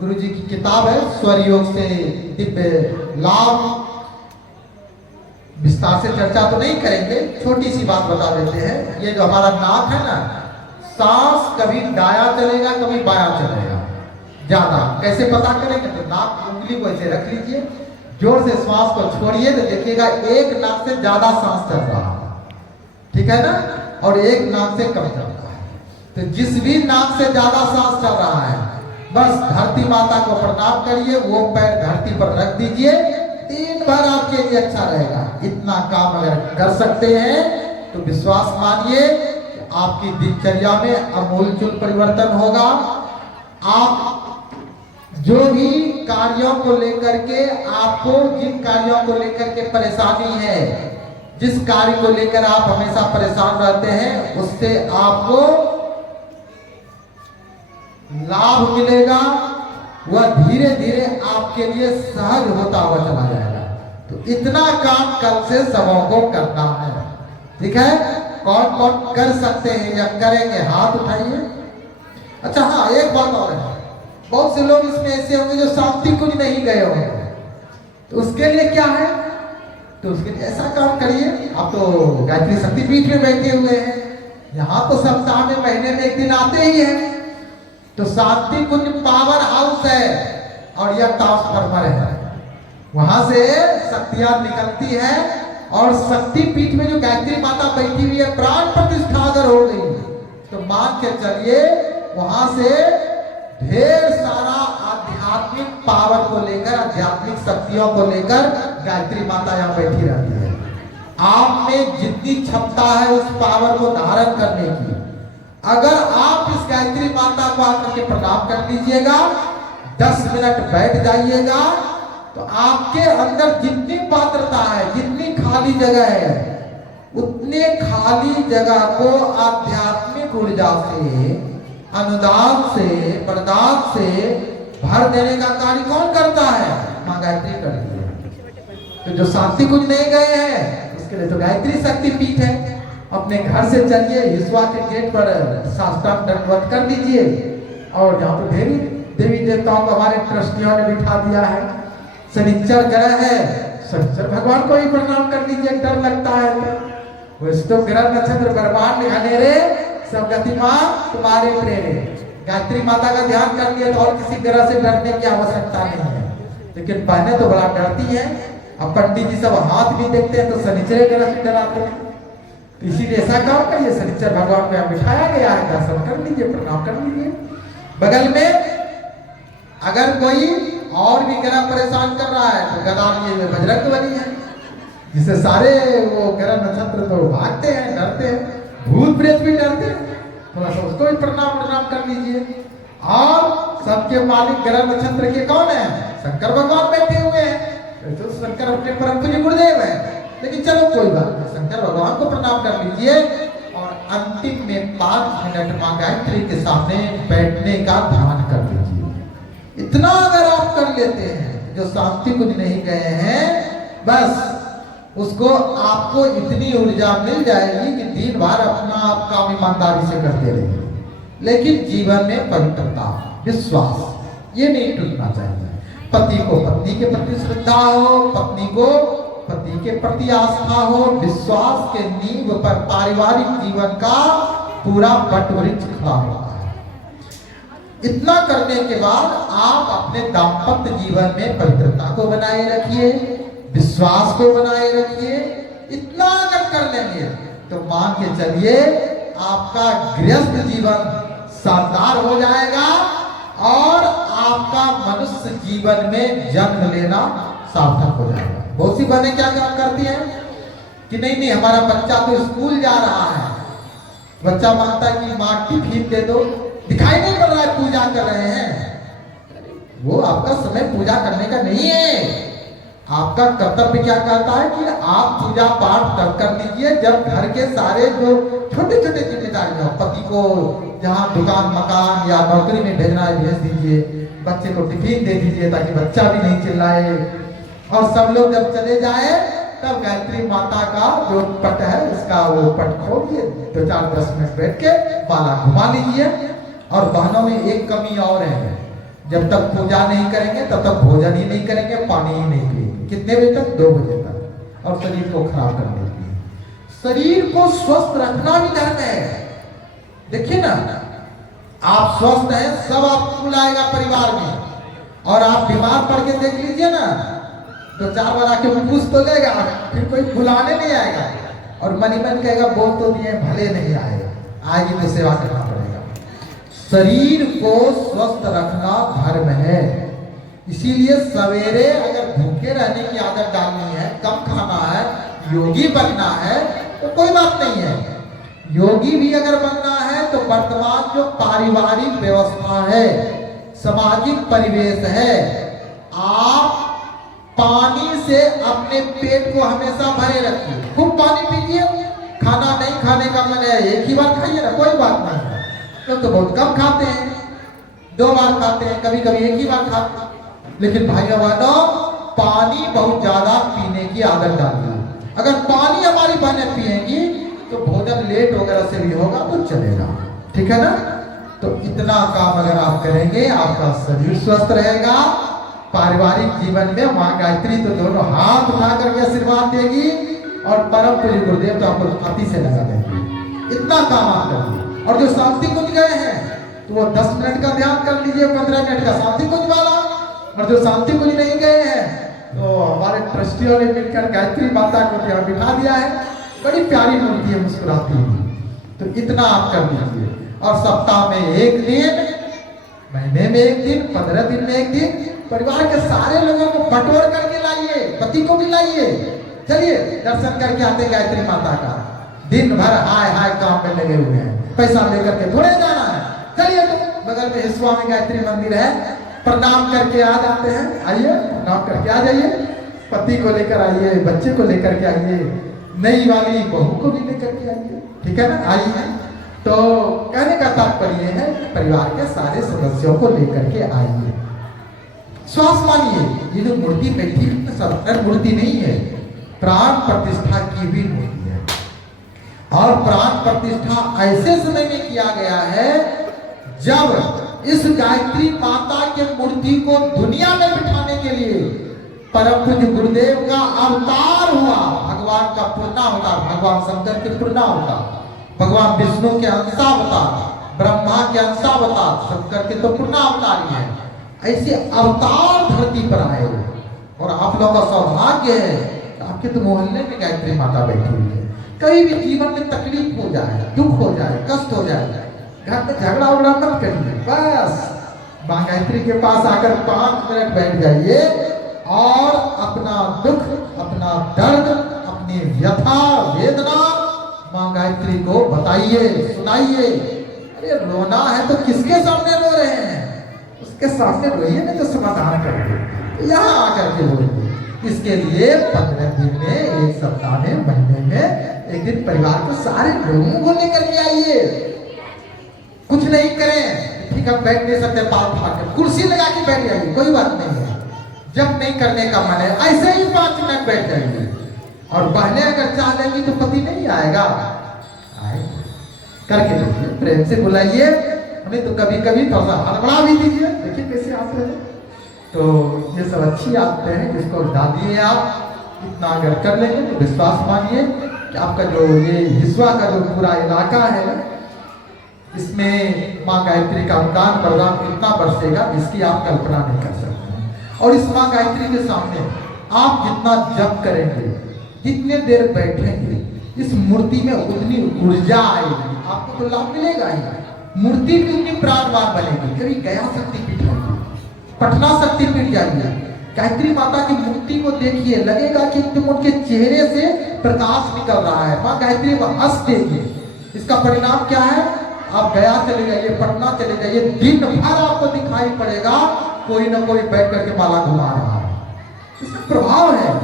गुरु जी की किताब है स्वर योग से दिव्य लाभ, विस्तार से चर्चा तो नहीं करेंगे, छोटी सी बात बता देते हैं। ये जो हमारा नाक है ना, सांस कभी दाया चलेगा कभी बाया चलेगा ज्यादा। कैसे पता करेंगे? तो नाक उंगली को ऐसे रख लीजिए, जोर से श्वास को छोड़िए तो देखिएगा एक नाक से ज्यादा सांस चल रहा है, ठीक है ना, और एक नाक से कम चल रहा है। तो जिस भी नाक से ज्यादा सांस चल रहा है बस धरती माता को प्रणाम करिए, वो पैर धरती पर रख दीजिए, दिन भर आपके लिए अच्छा रहेगा। इतना काम अगर कर सकते हैं तो विश्वास मानिए आपकी दिनचर्या में आमूलचूल परिवर्तन होगा। आप जो भी कार्यों को लेकर के, आपको जिन कार्यों को लेकर के परेशानी है, जिस कार्य को लेकर आप हमेशा परेशान रहते हैं, उससे आपको लाभ मिलेगा। वह धीरे धीरे आपके लिए सहज होता हुआ चला जाएगा। तो इतना काम कल से सबों को करना है, ठीक है? कौन कौन कर सकते हैं या करेंगे? हाथ उठाइए। अच्छा हाँ, एक बात और है, बहुत से लोग इसमें ऐसे होंगे जो शांति कुंज नहीं गए होंगे, तो उसके लिए क्या है? तो उसके लिए ऐसा काम करिए, आप तो गायत्री शक्तिपीठ में बैठे हुए हैं, यहाँ तो सप्ताह में महीने में एक दिन आते ही हैं। तो शांति कुंज पावर हाउस है और यह ट्रांसफार्मर है, वहां से शक्तियां निकलती है। और शक्ति पीठ में जो गायत्री माता बैठी हुई है, प्राण प्रतिष्ठा अगर हो गई तो मान के चलिए वहां से ढेर सारा आध्यात्मिक पावर को लेकर, आध्यात्मिक शक्तियों को लेकर गायत्री माता यहाँ बैठी रहती है। आप में जितनी क्षमता है उस पावर को धारण करने की, अगर आप इस गायत्री माता को आकर के प्रणाम कर लीजिएगा, 10 मिनट बैठ जाइएगा, तो आपके अंदर जितनी पात्रता है, जितनी खाली जगह है, उतने खाली जगह को आध्यात्मिक ऊर्जा से, अनुदान से, वरदान से भर देने का कार्य कौन करता है? मां गायत्री करती है। तो जो शांति कुंज नहीं गए हैं उसके लिए तो गायत्री शक्ति पीठ है। अपने घर से चलिए, हिस्वा के गेट पर साष्टांग दंडवत कर लीजिए, और जहाँ पर ढेरी देवी देवताओं को हमारे ट्रस्टियों ने बिठा दिया है। शनिचर ग्रह है, शनिचर भगवान को ही प्रणाम कर लीजिए, डर लगता है वैसे तो ग्रह नक्षत्र ब्रह्मांड घनेरे सब गतिमान तुम्हारे प्रेरे। गायत्री माता का ध्यान कर लिया तो और किसी ग्रह से डरने की आवश्यकता नहीं है। लेकिन बहनें तो बड़ा डरती हैं, अब पंडित जी सब हाथ भी देखते हैं तो शनिचर ग्रह से डराते हैं। तो इसीलिए ऐसा काम करिए, शनिचर भगवान को यहाँ बिठाया गया है, दर्शन कर लीजिए, प्रणाम कर लीजिए। बगल में अगर कोई और भी ग्रह परेशान कर रहा है तो गदा लिए हुए बजरंग बली है, जिससे सारे वो ग्रह नक्षत्र तो भागते हैं, डरते हैं, भूत प्रेत भी डरते हैं। थोड़ा सा उसको भी प्रणाम कर लीजिए। और सबके मालिक ग्रह नक्षत्र के कौन है? शंकर भगवान बैठे हुए हैं। तो शंकर अपने परम पूज्य गुरुदेव है, लेकिन चलो कोई बात नहीं, शंकर भगवान को प्रणाम कर लीजिए। और अंतिम में 5 मिनट मां गायत्री के सामने बैठने का ध्यान कर लीजिए। इतना अगर आप कर लेते हैं, जो शांति कुछ नहीं गए हैं, बस उसको आपको इतनी ऊर्जा मिल जाएगी कि दिन भर अपना आप काम ईमानदारी से करते रहिए। लेकिन जीवन में पवित्रता, विश्वास ये नहीं टूटना चाहिए। पति को पत्नी के प्रति श्रद्धा हो, पत्नी को पति के प्रति आस्था हो, विश्वास के नींव पर पारिवारिक जीवन का पूरा वटवृक्ष खड़ा होता है। इतना करने के बाद आप अपने दाम्पत्य जीवन में पवित्रता को बनाए रखिए, विश्वास को बनाए रखिए। इतना अगर कर लेंगे तो मान के चलिए आपका गृहस्थ जीवन शानदार हो जाएगा और आपका मनुष्य जीवन में जन्म लेना सार्थक हो जाएगा। बहुत सी बहनें क्या काम करती हैं कि नहीं हमारा बच्चा तो स्कूल जा रहा है, बच्चा मांगता है कि माँ टिफिन दे दो, दिखाई नहीं पड़ रहा है पूजा कर रहे हैं। वो आपका समय पूजा करने का नहीं है। आपका कर्तव्य क्या कहता है कि आप पूजा पाठ तब कर लीजिए जब घर के सारे जो छोटे छोटे जिम्मेदारियां, पति को जहाँ दुकान मकान या नौकरी में भेजना है भेज दीजिए, बच्चे को टिफिन दे दीजिए ताकि बच्चा भी नहीं चिल्लाए। और सब लोग जब चले जाए तब गायत्री माता का जो पट है उसका वो पट खोलिए, 2-4-10 मिनट बैठ के माला घुमा लीजिए। और बहनों में एक कमी और है, जब तक पूजा नहीं करेंगे तब तक भोजन ही नहीं करेंगे, पानी ही नहीं पिएंगे। कितने बजे तक? 2 बजे तक। और शरीर को खराब कर देती है। शरीर को स्वस्थ रखना भी धर्म है। देखिए ना, आप स्वस्थ हैं, सब आपको बुलाएगा परिवार में, और आप बीमार पड़ के देख लीजिए ना, तो 4 बार आके पूछ तो लेगा, फिर कोई बुलाने नहीं आएगा, और मन ही मन कहेगा बोल तो दिए भले नहीं आएगा, आएगी तो सेवा करना पड़ेगा। शरीर को स्वस्थ रखना धर्म है। इसीलिए सवेरे अगर भूखे रहने की आदत डालनी है, कम खाना है, योगी बनना है, तो कोई बात नहीं है। योगी भी अगर बनना है तो वर्तमान जो पारिवारिक व्यवस्था है, सामाजिक परिवेश है, आप पानी से अपने पेट को हमेशा भरे रखिए। खूब पानी पीजिए, खाना नहीं खाने का मन है एक ही बार खाइए ना, कोई बात नहीं है। तो बहुत कम खाते हैं, 2 बार खाते हैं, कभी कभी एक ही बार खाते हैं। लेकिन भाइयों बहनों, पानी बहुत ज्यादा पीने की आदत डालिए। अगर पानी हमारी बहनें पिएंगी तो भोजन लेट वगैरह से भी होगा तो चलेगा, ठीक है ना। तो इतना काम अगर आप करेंगे, आपका शरीर स्वस्थ रहेगा। पारिवारिक जीवन में माँ गायत्री तो दोनों हाथ उठा करके आशीर्वाद देगी, और परम पूज्य गुरुदेव तो आपको छाती से लगा देंगे। इतना काम आप करिए। और जो शांति कुंज गए हैं तो वो 10 मिनट का ध्यान कर लीजिए, 15 मिनट का शांति कुंज वाला। और जो शांति कुंज नहीं गए हैं तो हमारे ट्रस्टियों ने मिलकर गायत्री माता को यहाँ बिठा दिया है। बड़ी प्यारी मूर्ति है, मुस्कुराती है। तो इतना आप कर दीजिए। और सप्ताह में 1 दिन, महीने में 1 दिन, 15 दिन में 1 दिन परिवार के सारे लोगों को बटोर करके लाइए, पति को भी लाइए। चलिए दर्शन करके आते गायत्री माता का। दिन भर हाय हाय काम में लगे हुए हैं, पैसा लेकर के थोड़े जाना है। चलिए तो बगल में हिस्वा में गायत्री मंदिर है, प्रणाम करके आ जाते हैं। आइए प्रणाम करके आ जाइए, पति को लेकर आइए, बच्चे को लेकर के आइए, नई वाली बहू को भी लेकर के आइए, ठीक है ना। आइए। तो कहने का तात्पर्य है परिवार के सारे सदस्यों को लेकर के आइए। श्वास मानिए, ये जो मूर्ति बैठी है साधारण मूर्ति नहीं है, प्राण प्रतिष्ठा की भी मूर्ति है। और प्राण प्रतिष्ठा ऐसे समय में किया गया है जब इस गायत्री माता के मूर्ति को दुनिया में बिठाने के लिए परम पूज्य गुरुदेव का अवतार हुआ। भगवान का पूर्णावतार, भगवान शंकर के पूर्णावतार, भगवान विष्णु के अंशावतार, ब्रह्मा के अंशावतार, शंकर के तो पूर्णावतार ही है। ऐसे अवतार धरती पर आए। और आप लोगों का सौभाग्य है, आपके तो मोहल्ले में गायत्री माता बैठी हुई है। कहीं भी जीवन में तकलीफ हो जाए, दुख हो जाए, कष्ट हो जाए, घर में झगड़ा उगड़ा मत करिए, बस माँ गायत्री के पास आकर 5 मिनट बैठ जाइए और अपना दुख, अपना दर्द, अपनी व्यथा वेदना माँ गायत्री को बताइए, सुनाइए। अरे रोना है तो किसके सामने रो रहे हैं, उसके सामने रोइए ना, तो समाधान करिए। यहाँ आकर के रोइए। इसके लिए 15 दिन में, 1 सप्ताह में, महीने में 1 दिन परिवार को सारे लोगों को लेकर के आइए। कुछ नहीं करें, ठीक है, बैठ नहीं सकते, पाल फाड़ के कुर्सी लगा के बैठ जाइए, कोई बात नहीं है। जब नहीं करने का मन है ऐसे ही 5 मिनट बैठ जाइए। और बहने अगर चाह लेंगी तो पति नहीं आएगा, आए करके देखिए, प्रेम से बुलाइए। नहीं तो कभी कभी थोड़ा सा हड़बड़ा भी दीजिए, देखिए कैसे आते हैं। तो ये सब अच्छी आदतें हैं जिसको डालिए आप। इतना अगर कर लेंगे तो विश्वास मानिए कि आपका जो ये हिस्सा का जो पूरा इलाका है ना, इसमें माँ गायत्री का अनुदान वरदान इतना बरसेगा जिसकी आप कल्पना नहीं कर सकते। और इस माँ गायत्री के सामने आप जितना जप करेंगे, जितने देर बैठेंगे, इस मूर्ति में उतनी ऊर्जा आएगी, आपको तो लाभ मिलेगा ही। मूर्ति भी उतनी प्राणवान बनेगी। कभी गया शक्तिपीठ होगी, पटना शक्तिपीठ जाइए, गायत्री माता की मूर्ति को देखिए, लगेगा कि तुम उनके चेहरे से प्रकाश निकल रहा है। माँ गायत्री हंस देगी। इसका परिणाम क्या है? आप गया चले जाइए, पटना चले जाइए, दिन भर आपको दिखाई पड़ेगा कोई ना कोई बैठ करके माला घुमा रहा है। इसका प्रभाव है।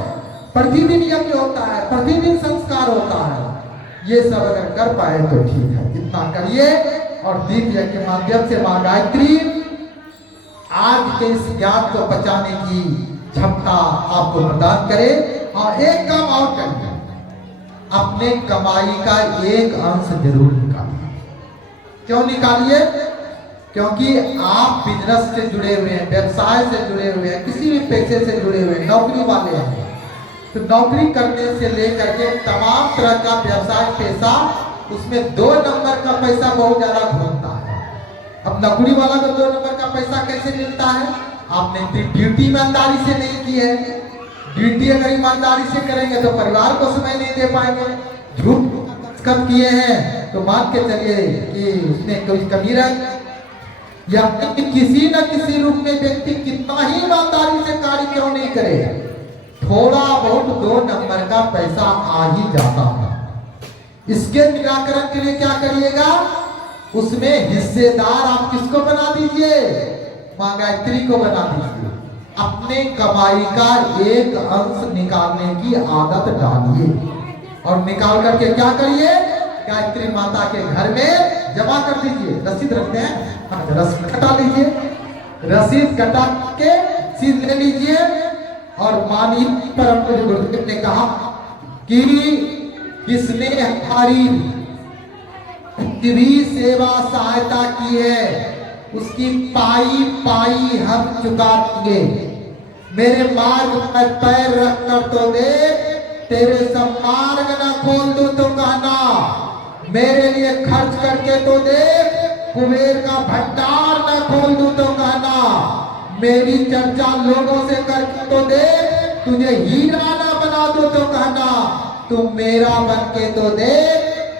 प्रतिदिन यज्ञ होता है, प्रतिदिन संस्कार होता है। ये सब अगर कर पाए तो ठीक है, इतना करिए। और दीप यज्ञ के माध्यम से मां गायत्री आज के इस ज्ञान को बचाने की क्षमता आपको प्रदान करे। और एक काम और करिए, अपने कमाई का एक अंश जरूर निकालिए। क्यों निकालिए? क्योंकि आप बिजनेस से जुड़े हुए हैं, व्यवसाय से जुड़े हुए हैं, किसी भी पैसे से जुड़े हुए हैं, नौकरी वाले हैं, तो नौकरी करने से लेकर के तमाम तरह का व्यवसाय पैसा, उसमें 2 नंबर का पैसा बहुत ज्यादा घूमता है। अब नौकरी वाला को 2 नंबर का पैसा कैसे मिलता है? आपने ड्यूटी ईमानदारी से नहीं की है। ड्यूटी अगर ईमानदारी से करेंगे तो परिवार को समय नहीं दे पाएंगे। झूठ कब किए हैं तो मान के चलिए कि उसमें कोई कमी रह, या किसी न किसी रूप में व्यक्ति कितना ही ईमानदारी से कार्य क्यों नहीं करे, थोड़ा बहुत 2 नंबर का पैसा आ ही जाता है। इसके निराकरण के लिए क्या करिएगा? उसमें हिस्सेदार आप किसको बना दीजिए? मां गायत्री को बना दीजिए। अपने कमाई का एक अंश निकालने की आदत डालिए और निकाल करके क्या करिए? गायत्री माता के घर में जमा कर दीजिए। रसीद रखते हैं, रसीद कटा लीजिए, रसीद कटा के सीध ले लीजिए। और मानी परम पूज्य गुरुदेव ने कहा कि किसने हमारी भी सेवा सहायता की है उसकी पाई पाई हम चुका देंगे। मेरे मार्ग पर पैर रख कर तो दे, तेरे सब मार्ग न खोल दूं तो कहना, मेरे लिए खर्च करके तो दे, कुबेर का भंडार न खोल दूं तो कहना, मेरी चर्चा लोगों से करके तो दे, तुझे हीरा ना बना दो तो कहना, तुम मेरा बन के तो दे,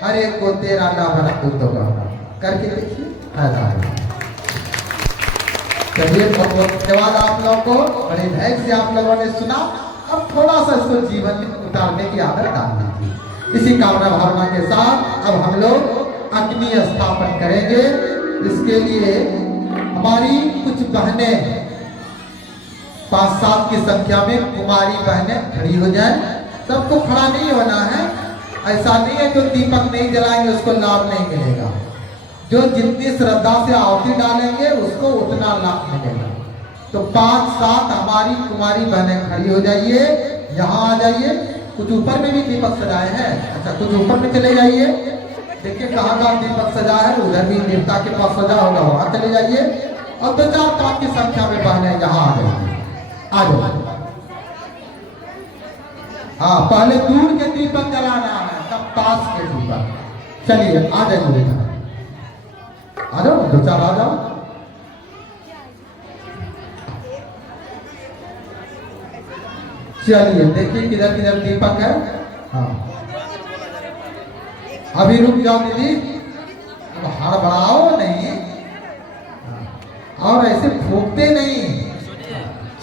हरे को तेरा ना बना दो तो कहना। करके देखिए, फायदा है। चलिए, बहुत बहुत धन्यवाद आप लोगों को, बड़े धैर्य से आप लोगों ने सुना। अब थोड़ा सा इसको जीवन में उतारने की आदत डाल दीजिए। इसी कामना भावना के साथ अब हम लोग अग्नि स्थापन करेंगे। इसके लिए हमारी कुछ बहनें 5-7 की संख्या में कुमारी बहनें खड़ी हो जाए। सबको खड़ा नहीं होना है, ऐसा नहीं है जो दीपक नहीं जलाएंगे उसको लाभ नहीं मिलेगा। जो जितनी श्रद्धा से आहुति डालेंगे उसको उतना लाभ मिलेगा। तो 5-7 हमारी कुमारी बहनें खड़ी हो जाइए, यहाँ आ जाइए। कुछ ऊपर में भी दीपक सजाए हैं, अच्छा कुछ ऊपर में चले जाइए। देखिए कहाँ का दीपक सजा है, उधर भी देवता के पास सजा होगा, वहां चले जाइए। और 2-4-5 की संख्या में बहनें यहाँ आ जाइए, आ जाओ। हाँ, पहले दूर के दीपक जलाना है, तब पास के दीपक। चलिए आ जाइए, आ जाओ, 2-4 आ जाओ। चलिए देखिए किधर किधर दीपक है। हाँ, अभी रुक जाओ दीदी, हड़बड़ाओ नहीं और ऐसे फूकते नहीं।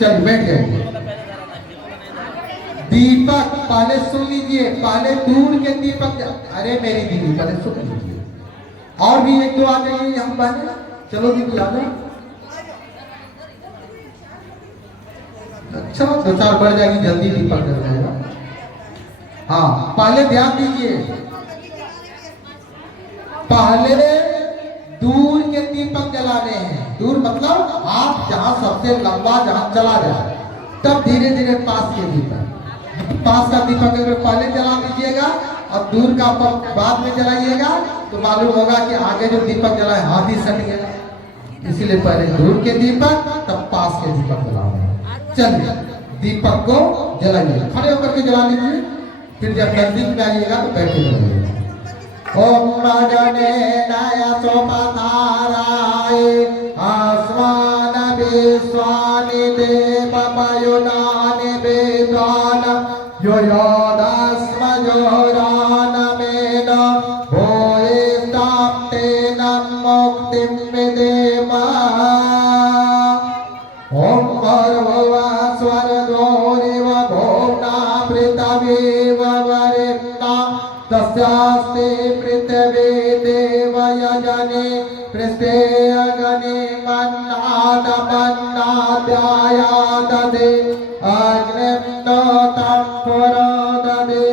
चलिए बैठ गए। दीपक पहले सुन लीजिए, पहले दूर के दीपक। अरे मेरी दीदी पहले सुन लीजिए, और भी 1-2 आ जाइए हम बहने। चलो दीदी आ जाओ। अच्छा 2-4 बढ़ जाएगी, जल्दी दीपक जल जाएगा। हाँ, पहले ध्यान दीजिए, पहले दूर के दीपक जलाने हैं। दूर मतलब आप जहां सबसे लंबा जहां चला जाए, तब धीरे धीरे पास के दीपक। पास का दीपक अगर पहले जला दीजिएगा और दूर का बाद में जलाइएगा तो मालूम होगा कि आगे जो दीपक जलाए हाथ ही सट गया। इसीलिए पहले दूर के दीपक, तब पास के दीपक जलाओ। चलिए दीपक को जलाइए, खड़े होकर के जला लीजिए। फिर जब नजदीक में आइएगा तो बैठ के जलाइए। ओम मगने नया सोपधाराय आस्मान विश्वानि देव पयोनानि वेदान यो योदास्म योरानमेन भोयेस्तां तेन मुक्तिं विदेम। ओम भर्गवा स्वर्गोरिव भोम्ना पृथिवीव वरेण्या तस्यास्ति पृथिवी देवयजने पृष्ठे अग्नि मन्नाद मन्नाद्यायाददे अग्निं तं पुरोददे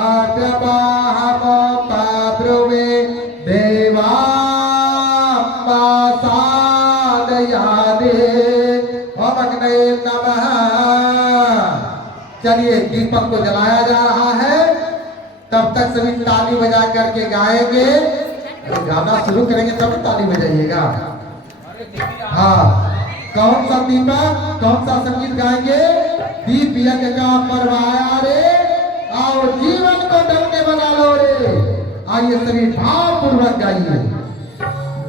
अग्रबाहम पब्रुवे देवा चलिए दीपक को जलाया जा रहा है, तब तक सभी ताली बजा करके गाएंगे। गाना शुरू करेंगे तब ताली बजाइएगा। हाँ, कौन सा दीपक, कौन सा संगीत गाएंगे? दीप यज्ञ का पर्व आया रे, आओ जीवन को धन्य बना लो रे। आइए सभी भावपूर्वक गाइए।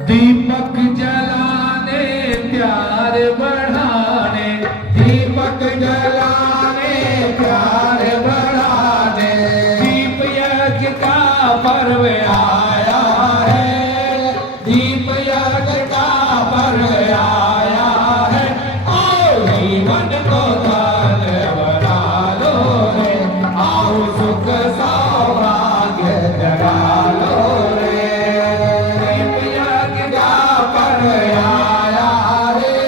दीपक जलाने प्यार बढ़ाने, दीपक जलाने प्यार बढ़ाने, दीप यज्ञ का पर्व आया है, दीप यज्ञ का पर्व आया है। आओ जीवन को धन्य बना लो रे, आओ सुख सौभाग्य जगा लो रे। दीप यज्ञ का पर्व आया रे,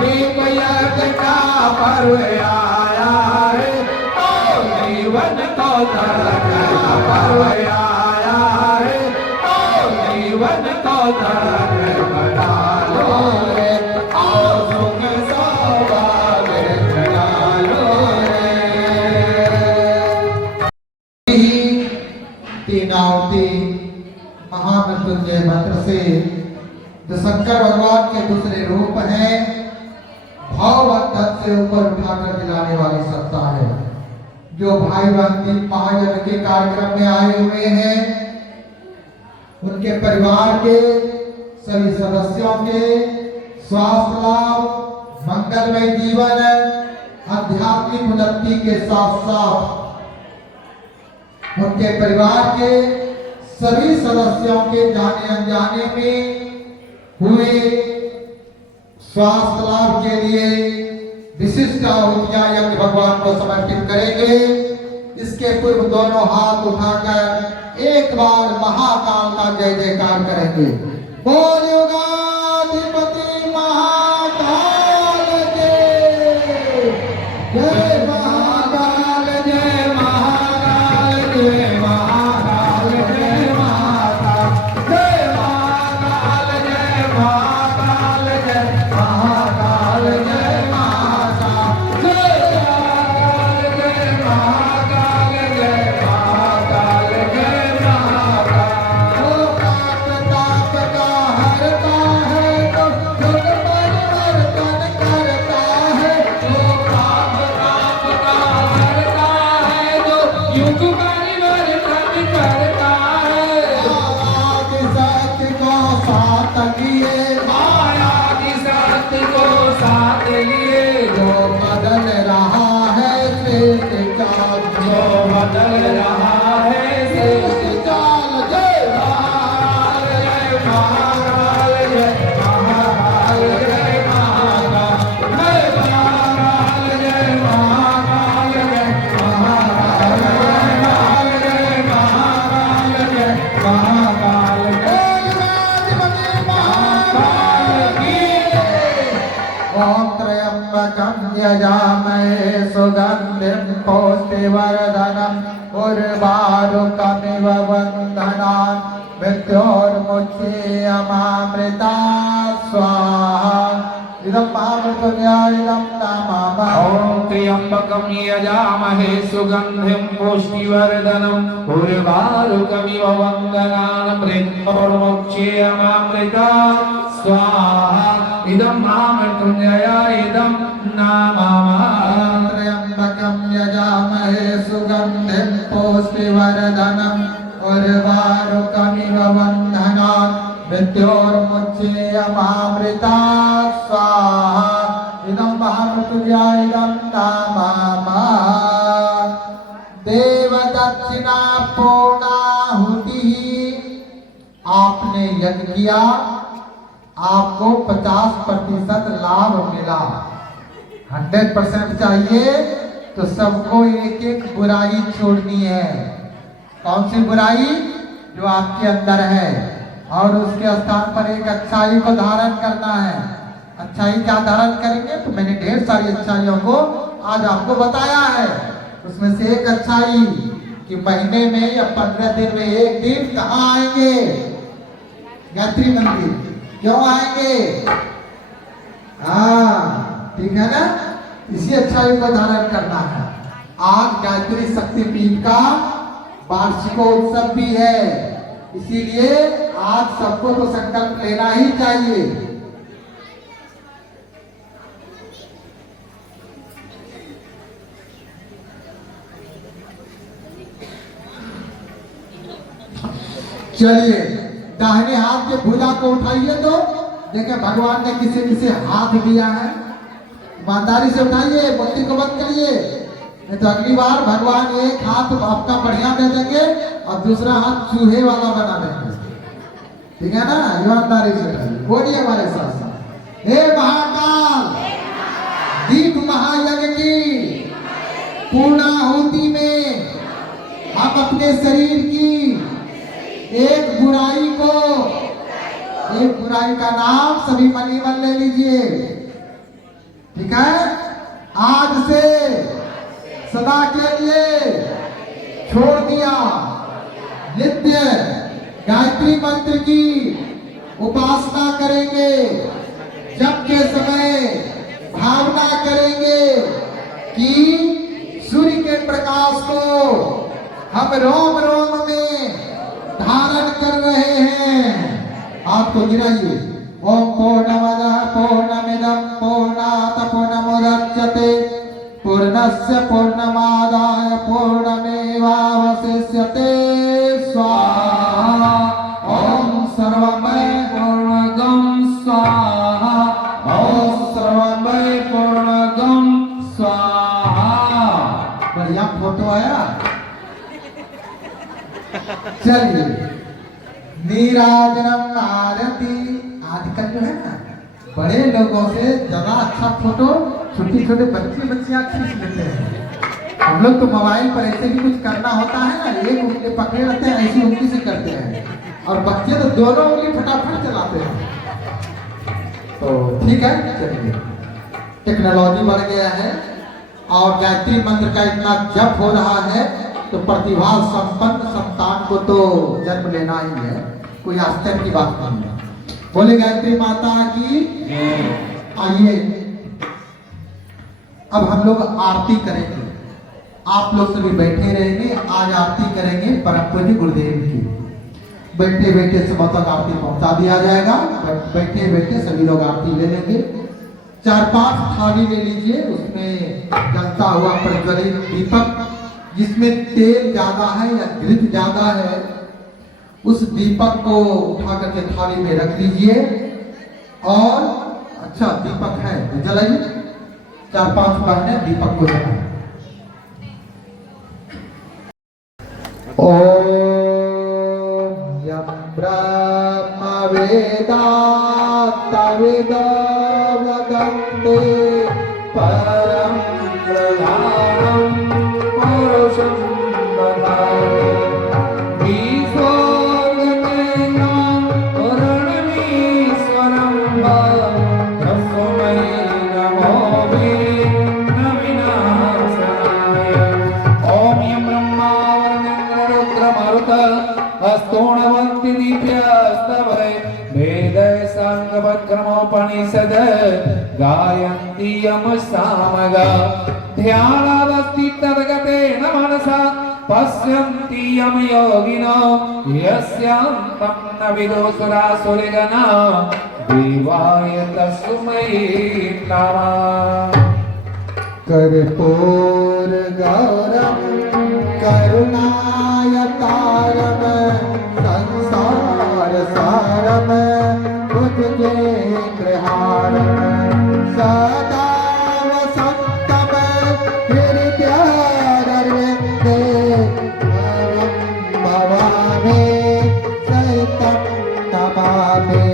दीप यज्ञ का पर्व आया है। आओ जीवन को धन्य पर्व आया है, आओ जीवन को धन्य बना लो रे, आओ सुख सौभाग्य जगा लो रे। तीनावती महामृत्युंजय मंत्र से जो शंकर भगवान के दूसरे रूप हैं, भावबंधन से ऊपर उठाकर दिलाने वाली सत्ता है। जो भाई बहन दीप महायज्ञ के कार्यक्रम में आए हुए हैं, उनके परिवार के सभी सदस्यों के स्वास्थ्य लाभ, मंगलमय जीवन, आध्यात्मिक उन्नति के साथ साथ उनके परिवार के सभी सदस्यों के जाने अनजाने में हुए स्वास्थ्य लाभ के लिए विशिष्ट आहुतियां यज्ञ भगवान को समर्पित करेंगे। इसके पूर्व दोनों हाथ उठाकर एक बार महाकाल का जय जयकार करेंगे। बोलिएगा अधिपति महाकाल के जय, महाकाल जय, महाकाल जय, महाकाल जय, महाकाल जय, महाकाल जय, महाकाल जय, महाकाल जय, महाकाल जय, महाकाल जय, महाकाल जय, महाकाल। जो पाप ताप का हरता है तो युग परिवर्तन करता है, जो पाप ताप का हरता है तो युग परिवर्तन करता है। आदि सत्य को साथ लिए, माया की शक्ति को साथ लिए, जो बदल रहा है श्रेष्ठ चाल, जो बदल रहा है श्रेष्ठ चाल। जय महाकाल जय, महाकाल जय, महाकाल जय, महाकाल जय, महाकाल जय, महाकाल जय, महाकाल जय, महाकाल जय, महाकाल जय, महाकाल की ओम त्र्यंबकं यजामहे सुगंधिं पुष्टिवर्धनम् उर्वारुकमिव बन्धनान् मृत्योर्मुच्येयमामृतात् स्वाहा। इदं महामृत्युंजयाय इदं नमामः। ॐ त्र्यम्बकं यजामहे सुगन्धिं पुष्टिवर्धनम् उर्वारुकमिव वन्दनान् मृत्योर्मुच्येयमामृतात् स्वाहा। इदं महामृत्युंजयाय इदं नमामः। त्र्यंबकं यजामहे सुगंधिं पुष्टिवर्धनम् उर्वारुकमिव बन्धनान् मृत्योर्मुच्येयमामृतात् स्वाहा। इदं महामृत्युंजयाय इदं नमामः। देवदक्षिणा पूर्णाहुति। आपने यज्ञ किया, आपको 50% लाभ मिला। 100% चाहिए तो सबको एक एक बुराई छोड़नी है। कौन सी बुराई? जो आपके अंदर है, और उसके स्थान पर एक अच्छाई को धारण करना है। अच्छाई क्या धारण करेंगे? तो मैंने ढेर सारी अच्छाइयों को आज आपको बताया है। उसमें से एक अच्छाई कि महीने में या 15 दिन में एक दिन कहाँ आएंगे? गायत्री मंदिर। क्यों आएंगे? हाँ, ठीक है ना? इसी अच्छाई को धारण करना है। आज गायत्री शक्तिपीठ का वार्षिकोत्सव भी है, इसीलिए आज सबको तो संकल्प लेना ही चाहिए। चलिए दाहिने हाथ के भुजा को उठाइए, तो देखिए भगवान ने किसे किसे हाथ दिया है, ईमानदारी से उठाइए, मुट्ठी को बंद करिए, नहीं तो अगली बार भगवान एक हाथ आपका बढ़िया दे देंगे और दूसरा हाथ चूहे वाला बना देंगे, ठीक है ना। ईमानदारी से उठाइए, बोलिए हमारे साथ साथ, हे महाकाल दीप महायज्ञ की पूर्णाहुति में हम अपने शरीर की एक बुराई का नाम सभी मनीमन ले लीजिए, ठीक है। आज से सदा के लिए छोड़ दिया, नित्य गायत्री मंत्र की उपासना करेंगे, जप के समय भावना करेंगे कि सूर्य के प्रकाश को हम रोम रोम में धारण कर रहे हैं। आपको गिराइए, ओम पूर्णमदः पूर्णमिदं पूर्णात् पूर्णमुदच्यते पूर्णस्य पूर्णमादाय पूर्णमेवावशिष्यते स्वाहा। ओम सर्वमय पूर्णगम स्वाहा, ओम सर्वमय पूर्णगम स्वाहा। बढ़िया फोटो आया। चलिए नीराजनम आरती, आजकल जो है ना बड़े लोगों से ज्यादा अच्छा फोटो छोटे छोटे बच्चियां खींच लेते हैं। हम लोग तो मोबाइल पर ऐसे भी कुछ करना होता है ना, एक उंगली पकड़े रहते हैं, ऐसी उंगली से करते हैं, और बच्चे तो दोनों उंगली फटाफट चलाते हैं। तो ठीक है, चलिए टेक्नोलॉजी बढ़ गया है और गायत्री मंत्र का इतना जप हो रहा है, तो प्रतिभा संपन्न संतान को तो जन्म लेना ही है, कोई आश्चर्य की बात नहीं है। बोले गायत्री माता की। आइए अब हम लोग आरती करेंगे, आप लोग सभी बैठे रहेंगे, आज आरती करेंगे परम पूज्य गुरुदेव की। बैठे बैठे सब तक आरती पहुंचा दिया जाएगा, बैठे बैठे सभी लोग आरती ले लेंगे। 4-5 थाली ले लीजिए, उसमें जलता हुआ प्रज्वलित दीपक, जिसमें तेल ज्यादा है या घृत ज्यादा है, उस दीपक को उठा करके थाली में रख लीजिए। और अच्छा दीपक है तो जलाइए, 4-5 बहने दीपक को जलाएं। ओम यम ब्रह्म वेदांत वेदं वदन्ते परम प्रधानम पुरुषं ददामि। वेदसांगपक्रमोपनिषद गायन्ति यम सामगा ध्यानावस्थि तद्गतेन मनसा पश्यन्ति यम योगिनो यस्यान्तं न विदुषुरासुरगणा देवाय तस्मै नमः। कर्पूर गौरम करुणायतारम संसार सारम बुद्धे ग्रहाणम सदा वसंतम हृदयारविंदे भवामि सहितं नमामि।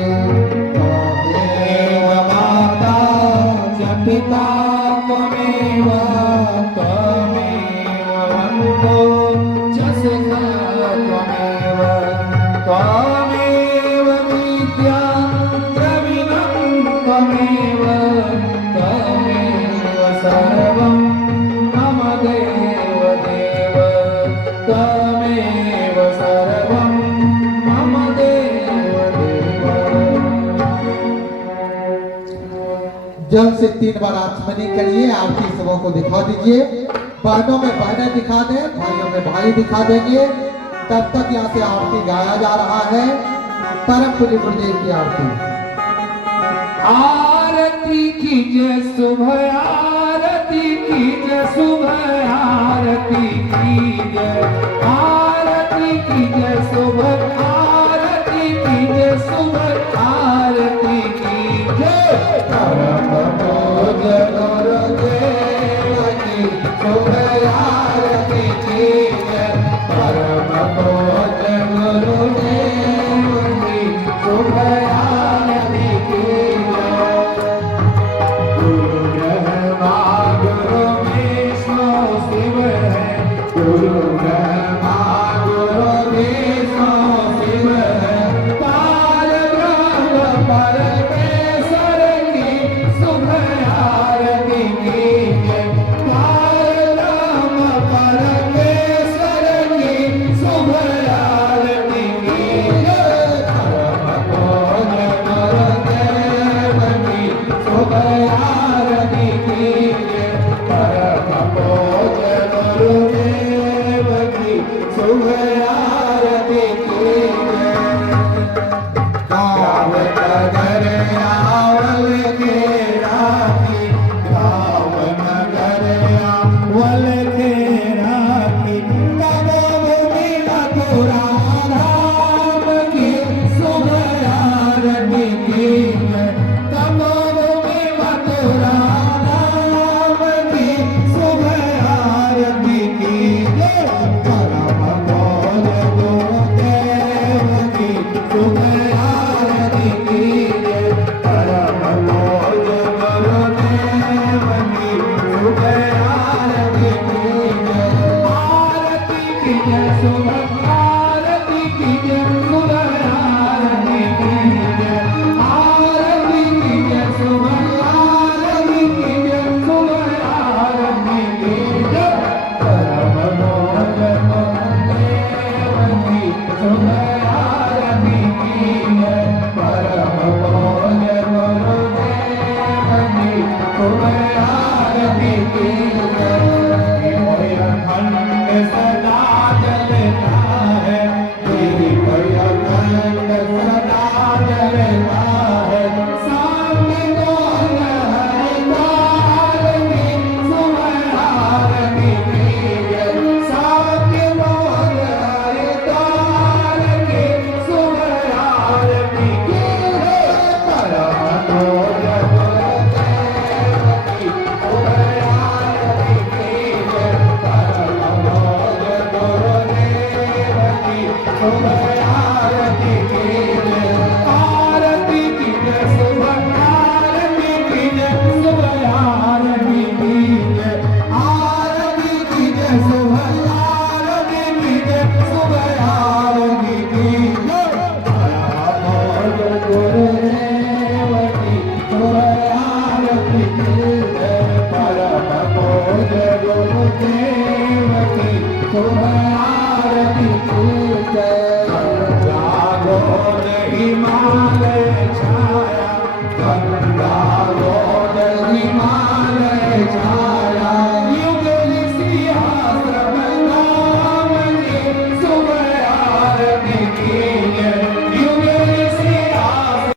त्वमेव माता च पिता त्वमेव बन्धो च सखा त्वमेव त्वमेव विद्या द्रविणं त्वमेव त्वमेव सर्वं मम देव देव त्वमेव सर्वं मम देव देव। जल से 3 बार आचमनी करिए, आरती सबों को दिखा दीजिए। बहनों में बहनें दिखा दें, भाइयों में भाई दिखा देंगे। तब तक यहाँ से आरती गाया जा रहा है, परम पूज्य गुरुदेव की आरती। आरती कीजिए सुबह, आरती कीजिए सुबह, आरती कीजिए, आरती कीजिए सुबह, आरती कीजिए सुबह, आरती कीजिए। परम पूज्य गुरुदेव की सुबह आरती कीजिए, परम पूज्य गुरुदेव की सुबह आरती कीजिए। गुरु ब्रह्मा गुरु विष्णु शिव है, गुरु ब्रह्मा गुरु विष्णु शिव है, पार ब्रह्म परमेश्वर की सुबह आरती कीजिए, पार ब्रह्म परमेश्वर की सुबह आरती कीजिए। परम पूज्य गुरुदेव की सुबह आरती कीजिए, परम पूज्य गुरुदेव की सुबह आरती कीजिए। गाँव नगर आवल के राखी, गाँव नगर आवल के राखी, तब भूमि मथुरा धाम की सुबह आरती कीजिए, तब भूमि मथुरा धाम की सुबह आरती कीजिए। परम पूज्य गुरुदेव की सुबह आरती कीजिए, परम पूज्य गुरुदेव की सुबह आरती कीजिए। आरती कीजिए सुबह, आरती कीजिए सुबह, आरती कीजिए, आरती कीजिए सुबह, आरती कीजिए सुबह, आरती कीजिए। परम पूज्य गुरुदेव की सुबह आरती कीजिए, परम पूज्य गुरुदेव की सुबह आरती कीजिए। भय खंड सदा जलता है, तेरी भय खंड सदा जलता है, सामने कौन है द्वार की सुबह आरती कीजिए, सामने कौन है द्वार की सुबह आरती कीजिए। परम पूज्य गुरुदेव की सुबह आरती कीजिए, परम पूज्य गुरुदेव की सुबह आरती कीजिए। आरती कीजिए सुबह, आरती कीजिए सुबह, आरती कीजिए, आरती कीजिए सुबह, आरती कीजिए सुबह, आरती कीजिए। परम पूज्य गुरुदेव की सुबह आरती कीजिए, परम पूज्य गुरुदेव की सुबह आरती कीजिए। गंगा गोद हिमालय छाया, गंगा गोद हिमालय छाया, युगल सिंहासन नाम की सुबह आरती कीजिए, युगल सिंहासन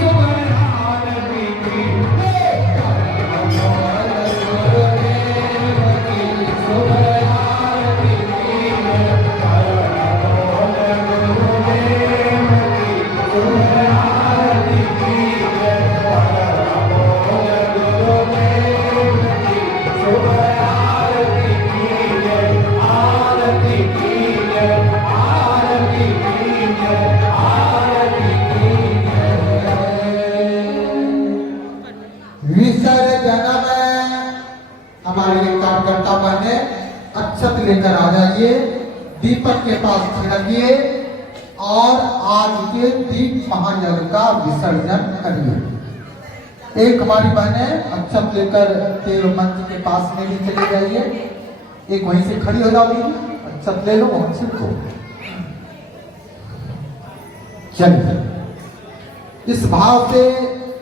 सुबह आरती कीजिए। परम पूज्य गुरुदेव की सुबह आरती कीजिए, परम पूज्य गुरुदेव की सुबह आरती कीजिए, परम पूज्य गुरुदेव की सुबह आरती कीजिए। आरती कीजिए, आरती कीजिए, आरती कीजिए। विसर्जन में हमारे कार्यकर्ता बहने अक्षत लेकर आ जाइए, दीपक के पास छिड़किए और आज के दीप महायज्ञ का विसर्जन करिए। एक हमारी बहनें अक्षत लेकर तेल मंच के पास में भी चले जाइए, एक वहीं से खड़ी हो जाओगी, अक्षत ले लो वहां छिड़को। चलिए इस भाव से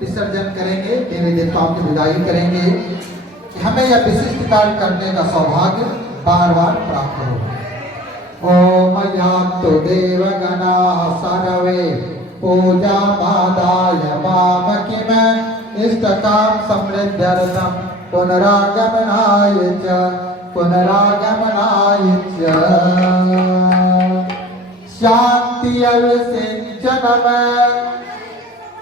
विसर्जन करेंगे, देवी देवताओं की विदाई करेंगे। कि हमें यह विशिष्ट कार्य करने का सौभाग्य बार बार प्राप्त हो। ओम यान्तु देवगणा सर्वे पूजा पादाय माम किम इष्टकाम समृद्ध्यर्थम पुनरागमनाय च शांति अविसिंचनम।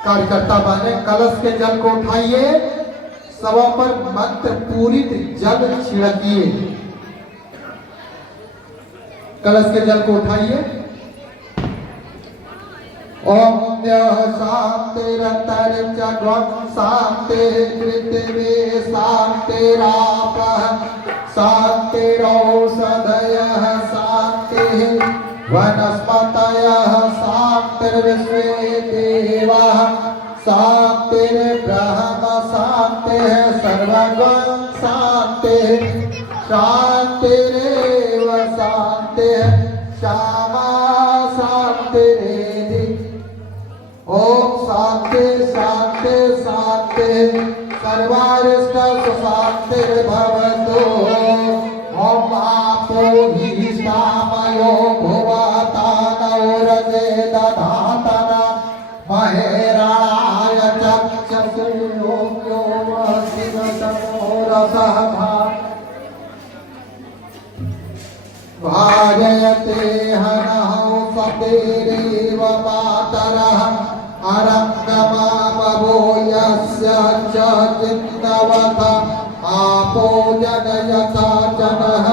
कार्यकर्ता बने कलश के जल को उठाइए, सभा पर मंत्र पूरित जल छिड़किए। कलश के जल को उठाइए। ओम शांतिरंतरिक्षगं शांति पृथ्वी शांतिरापः शांतिरौषधयः शांतिः वनस्पतयः शांतिर्विश्वे देवाः शांतिर्ब्रह्म शांतिः सर्वगं शांतिः शांतिरेव शांतिः श्यामा शांतिरेधि। ओम शांति शांति शांति सर्वारिष्ट सुशांतिर्भवतु। ओम आपो हिष्ठामयो भुवतानौरजे दधातन महेरणाय चक्षुषो शिवतमोरसः भाजयते हनौ सतेरेव मातरः अरङ्गमामवो यस्य च चित्तवत् आपो जनयता जनः।